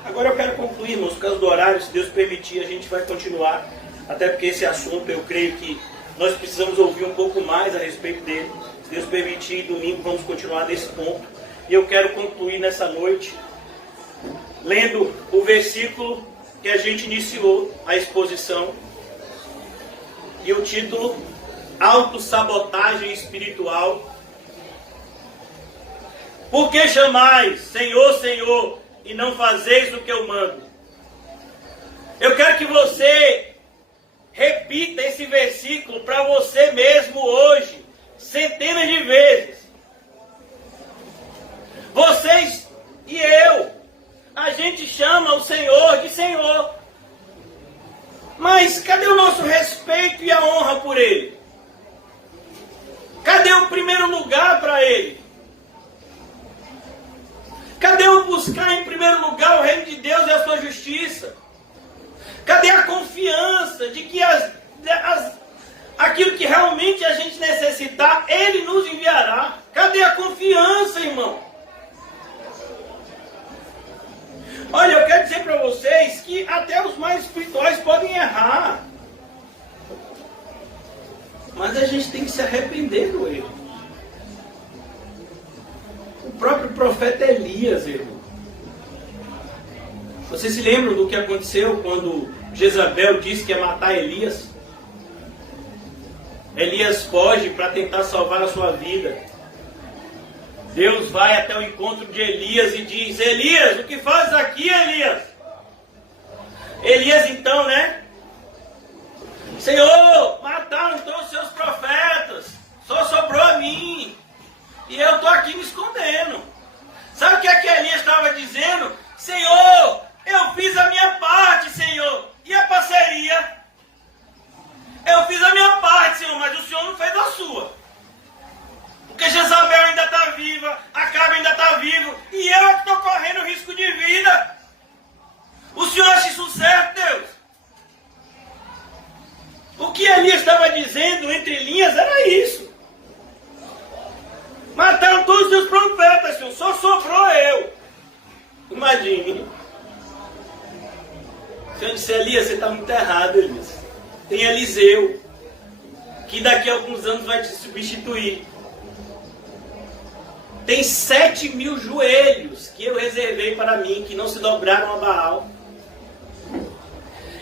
Agora eu quero concluir, irmãos, por causa do horário, se Deus permitir, a gente vai continuar. Até porque esse assunto, eu creio que nós precisamos ouvir um pouco mais a respeito dele. Se Deus permitir, domingo vamos continuar nesse ponto. E eu quero concluir nessa noite, lendo o versículo que a gente iniciou a exposição. E o título, Autossabotagem Espiritual. Por que chamais, Senhor, Senhor, e não fazeis o que eu mando? Eu quero que você repita esse versículo para você mesmo hoje, centenas de vezes. Vocês e eu, a gente chama o Senhor de Senhor. Mas cadê o nosso respeito e a honra por Ele? Cadê o primeiro lugar para Ele? Cadê o buscar em primeiro lugar o reino de Deus e a sua justiça? Cadê a confiança de que aquilo que realmente a gente necessitar, Ele nos enviará? Cadê a confiança, irmão? Olha, eu quero dizer para vocês que até os mais espirituais podem errar. Mas a gente tem que se arrepender do erro. O próprio profeta Elias errou. Vocês se lembram do que aconteceu quando Jezabel disse que ia matar Elias? Elias foge para tentar salvar a sua vida. Deus vai até o encontro de Elias e diz: Elias, o que fazes aqui, Elias? Elias então, Senhor, mataram todos os seus profetas, só sobrou a mim, e eu estou aqui me escondendo. Sabe o que é que Elias estava dizendo? Senhor, eu fiz a minha parte, Senhor, e a parceria? Eu fiz a minha parte, Senhor, mas o Senhor não fez a sua. Porque Jezabel ainda está viva, Acabe ainda está vivo, e eu é que estou correndo risco de vida. O Senhor acha isso certo, Deus? O que Elias estava dizendo entre linhas era isso. Mataram todos os seus profetas, Senhor, só sobrou eu. Imagine. Se eu disser, Elias, você está muito errado, Elias. Tem Eliseu, que daqui a alguns anos vai te substituir. Tem 7.000 joelhos que eu reservei para mim, que não se dobraram a Baal.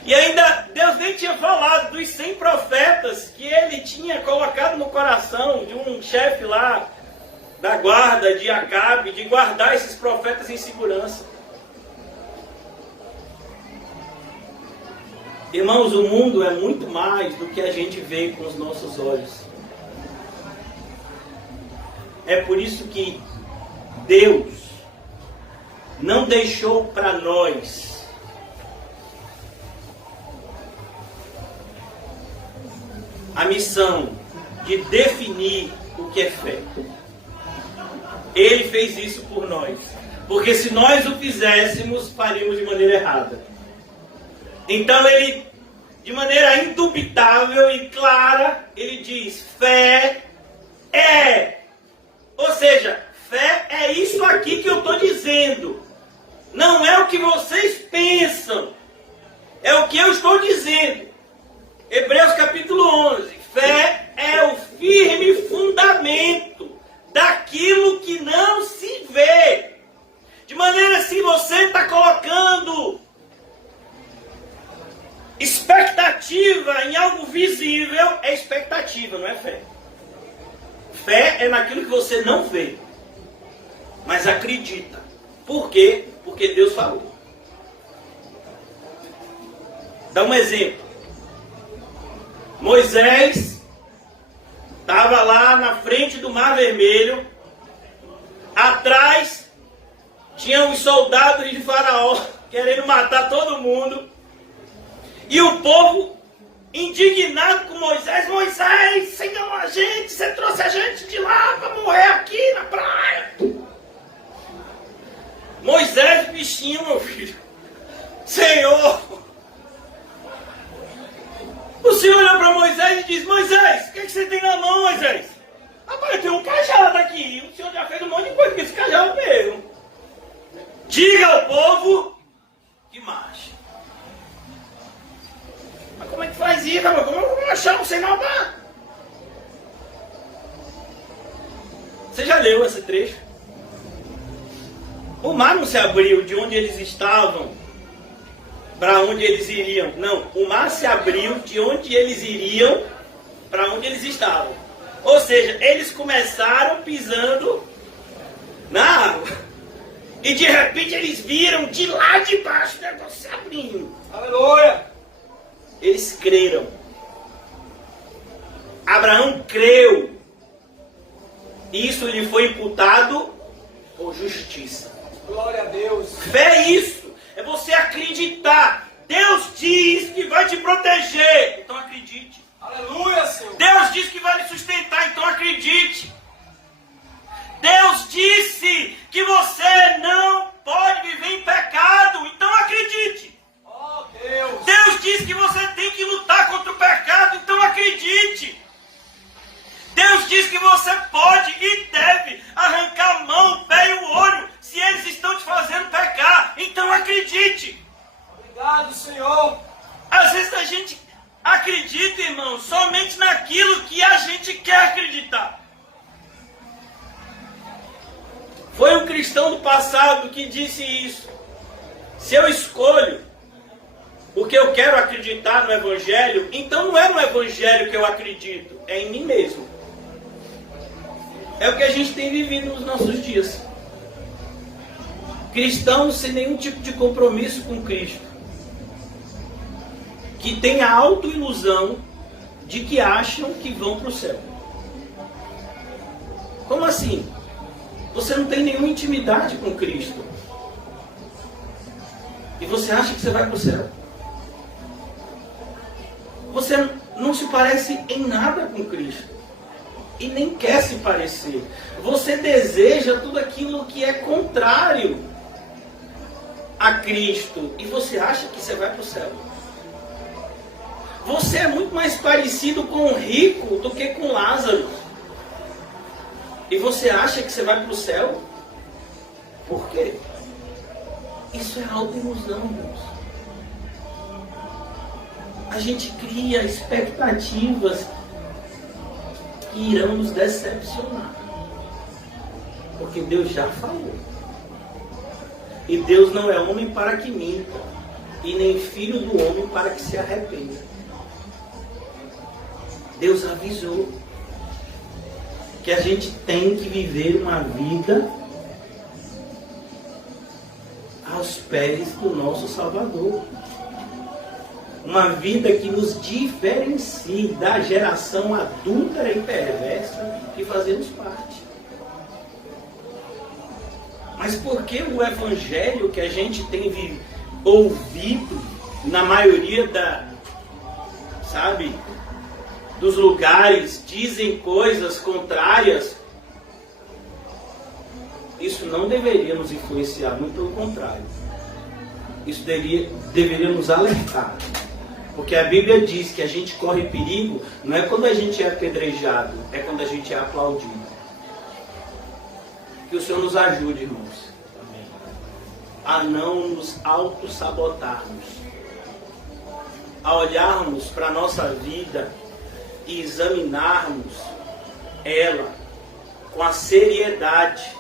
E ainda Deus nem tinha falado dos 100 profetas que ele tinha colocado no coração de um chefe lá da guarda de Acabe, de guardar esses profetas em segurança. Irmãos, o mundo é muito mais do que a gente vê com os nossos olhos. É por isso que Deus não deixou para nós a missão de definir o que é fé. Ele fez isso por nós. Porque se nós o fizéssemos, faríamos de maneira errada. Então ele, de maneira indubitável e clara, ele diz, fé é. Ou seja, fé é isso aqui que eu estou dizendo. Não é o que vocês pensam. É o que eu estou dizendo. Hebreus capítulo 11. Fé é o firme fundamento daquilo que não se vê. De maneira assim, você está colocando expectativa em algo visível, é expectativa, não é fé. Fé é naquilo que você não vê, mas acredita. Por quê? Porque Deus falou. Dá um exemplo. Moisés estava lá na frente do Mar Vermelho. Atrás tinham os soldados de Faraó querendo matar todo mundo. E o povo indignado com Moisés. Moisés, você enganou a gente, você trouxe a gente de lá para morrer aqui na praia. Moisés, bichinho, meu filho. Senhor. O Senhor olha para Moisés e diz, Moisés, o que você tem na mão, Moisés? Rapaz, eu tenho um cajado aqui. O Senhor já fez um monte de coisa com esse cajado mesmo. Diga ao povo que marche. Mas como é que faz isso, rapaz? Como eu vou achar um sinal para... Você já leu esse trecho? O mar não se abriu de onde eles estavam para onde eles iriam. Não, o mar se abriu de onde eles iriam para onde eles estavam. Ou seja, eles começaram pisando na água. E de repente eles viram de lá de baixo o negócio se abrindo. Aleluia! Eles creram. Abraão creu. Isso lhe foi imputado por justiça. Glória a Deus. Fé é isso. É você acreditar. Deus diz que vai te proteger. Então acredite. Aleluia, Senhor. Deus diz que vai lhe sustentar. Então acredite. Deus disse que você não pode viver em pecado. Então acredite. Oh, Deus. Deus diz que você tem que lutar contra o pecado. Então acredite. Deus diz que você pode e deve arrancar a mão, o pé e o olho se eles estão te fazendo pecar. Então acredite. Obrigado, Senhor. Às vezes a gente acredita, irmão, somente naquilo que a gente quer acreditar. Foi um cristão do passado que disse isso. Se eu escolho o que eu quero acreditar no Evangelho, então não é no Evangelho que eu acredito, é em mim mesmo. É o que a gente tem vivido nos nossos dias. Cristãos sem nenhum tipo de compromisso com Cristo, que têm a autoilusão de que acham que vão para o céu. Como assim? Você não tem nenhuma intimidade com Cristo. E você acha que você vai para o céu. Você não se parece em nada com Cristo. E nem quer se parecer. Você deseja tudo aquilo que é contrário a Cristo. E você acha que você vai para o céu. Você é muito mais parecido com o rico do que com Lázaro. E você acha que você vai para o céu? Por quê? Isso é autoilusão, irmãos. A gente cria expectativas que irão nos decepcionar. Porque Deus já falou. E Deus não é homem para que minta. e nem filho do homem para que se arrependa. Deus avisou que a gente tem que viver uma vida aos pés do nosso Salvador. Uma vida que nos diferencie da geração adúltera e perversa que fazemos parte. Mas por que o evangelho que a gente tem ouvido na maioria dos lugares dizem coisas contrárias? Isso não deveria nos influenciar, muito pelo contrário. Isso deveria nos alertar. Porque a Bíblia diz que a gente corre perigo, não é quando a gente é apedrejado, é quando a gente é aplaudido. Que o Senhor nos ajude, irmãos, a não nos autossabotarmos, a olharmos para a nossa vida e examinarmos ela com a seriedade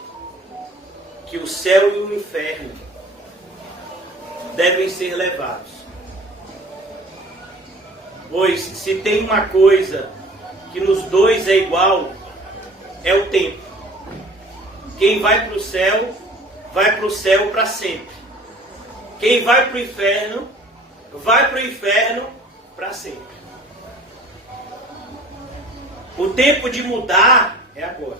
que o céu e o inferno devem ser levados. Pois se tem uma coisa que nos dois é igual, é o tempo. Quem vai para o céu para sempre. Quem vai para o inferno para sempre. O tempo de mudar é agora.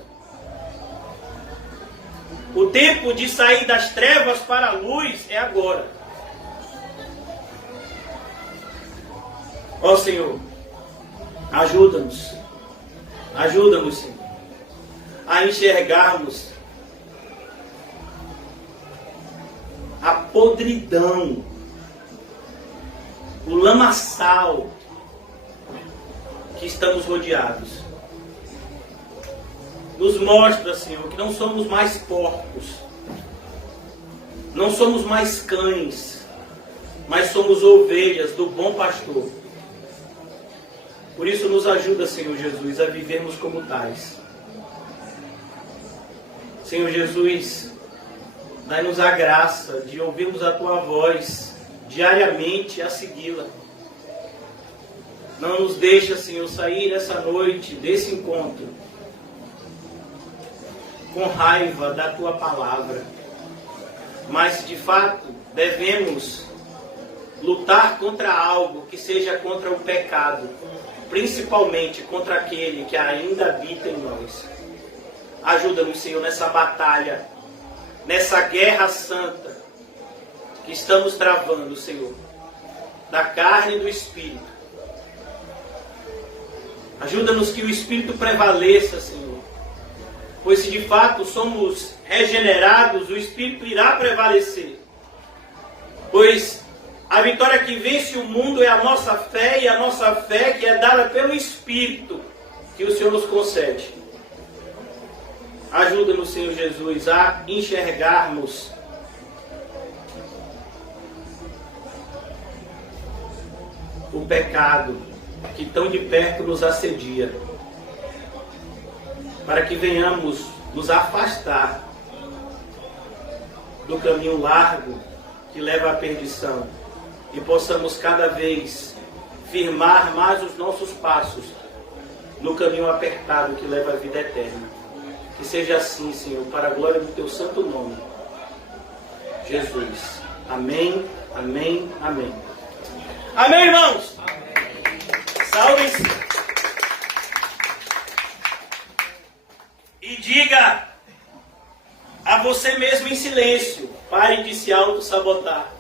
O tempo de sair das trevas para a luz é agora. Ó Senhor, ajuda-nos, Senhor, a enxergarmos a podridão, o lamaçal que estamos rodeados. Nos mostra, Senhor, que não somos mais porcos, não somos mais cães, mas somos ovelhas do bom pastor. Por isso nos ajuda, Senhor Jesus, a vivermos como tais. Senhor Jesus, dai-nos a graça de ouvirmos a Tua voz diariamente a segui-la. Não nos deixa, Senhor, sair essa noite desse encontro com raiva da Tua palavra. Mas, de fato, devemos lutar contra algo que seja contra o pecado, principalmente contra aquele que ainda habita em nós. Ajuda-nos, Senhor, nessa batalha, nessa guerra santa que estamos travando, Senhor, da carne e do Espírito. Ajuda-nos que o Espírito prevaleça, Senhor, pois se de fato somos regenerados, o Espírito irá prevalecer, pois a vitória que vence o mundo é a nossa fé, e a nossa fé que é dada pelo Espírito que o Senhor nos concede. Ajuda-nos, Senhor Jesus, a enxergarmos o pecado que tão de perto nos assedia, para que venhamos nos afastar do caminho largo que leva à perdição e possamos cada vez firmar mais os nossos passos no caminho apertado que leva à vida eterna. Que seja assim, Senhor, para a glória do Teu santo nome, Jesus. Amém, amém, amém. Amém, irmãos? Salve-se. E diga a você mesmo em silêncio: pare de se auto-sabotar.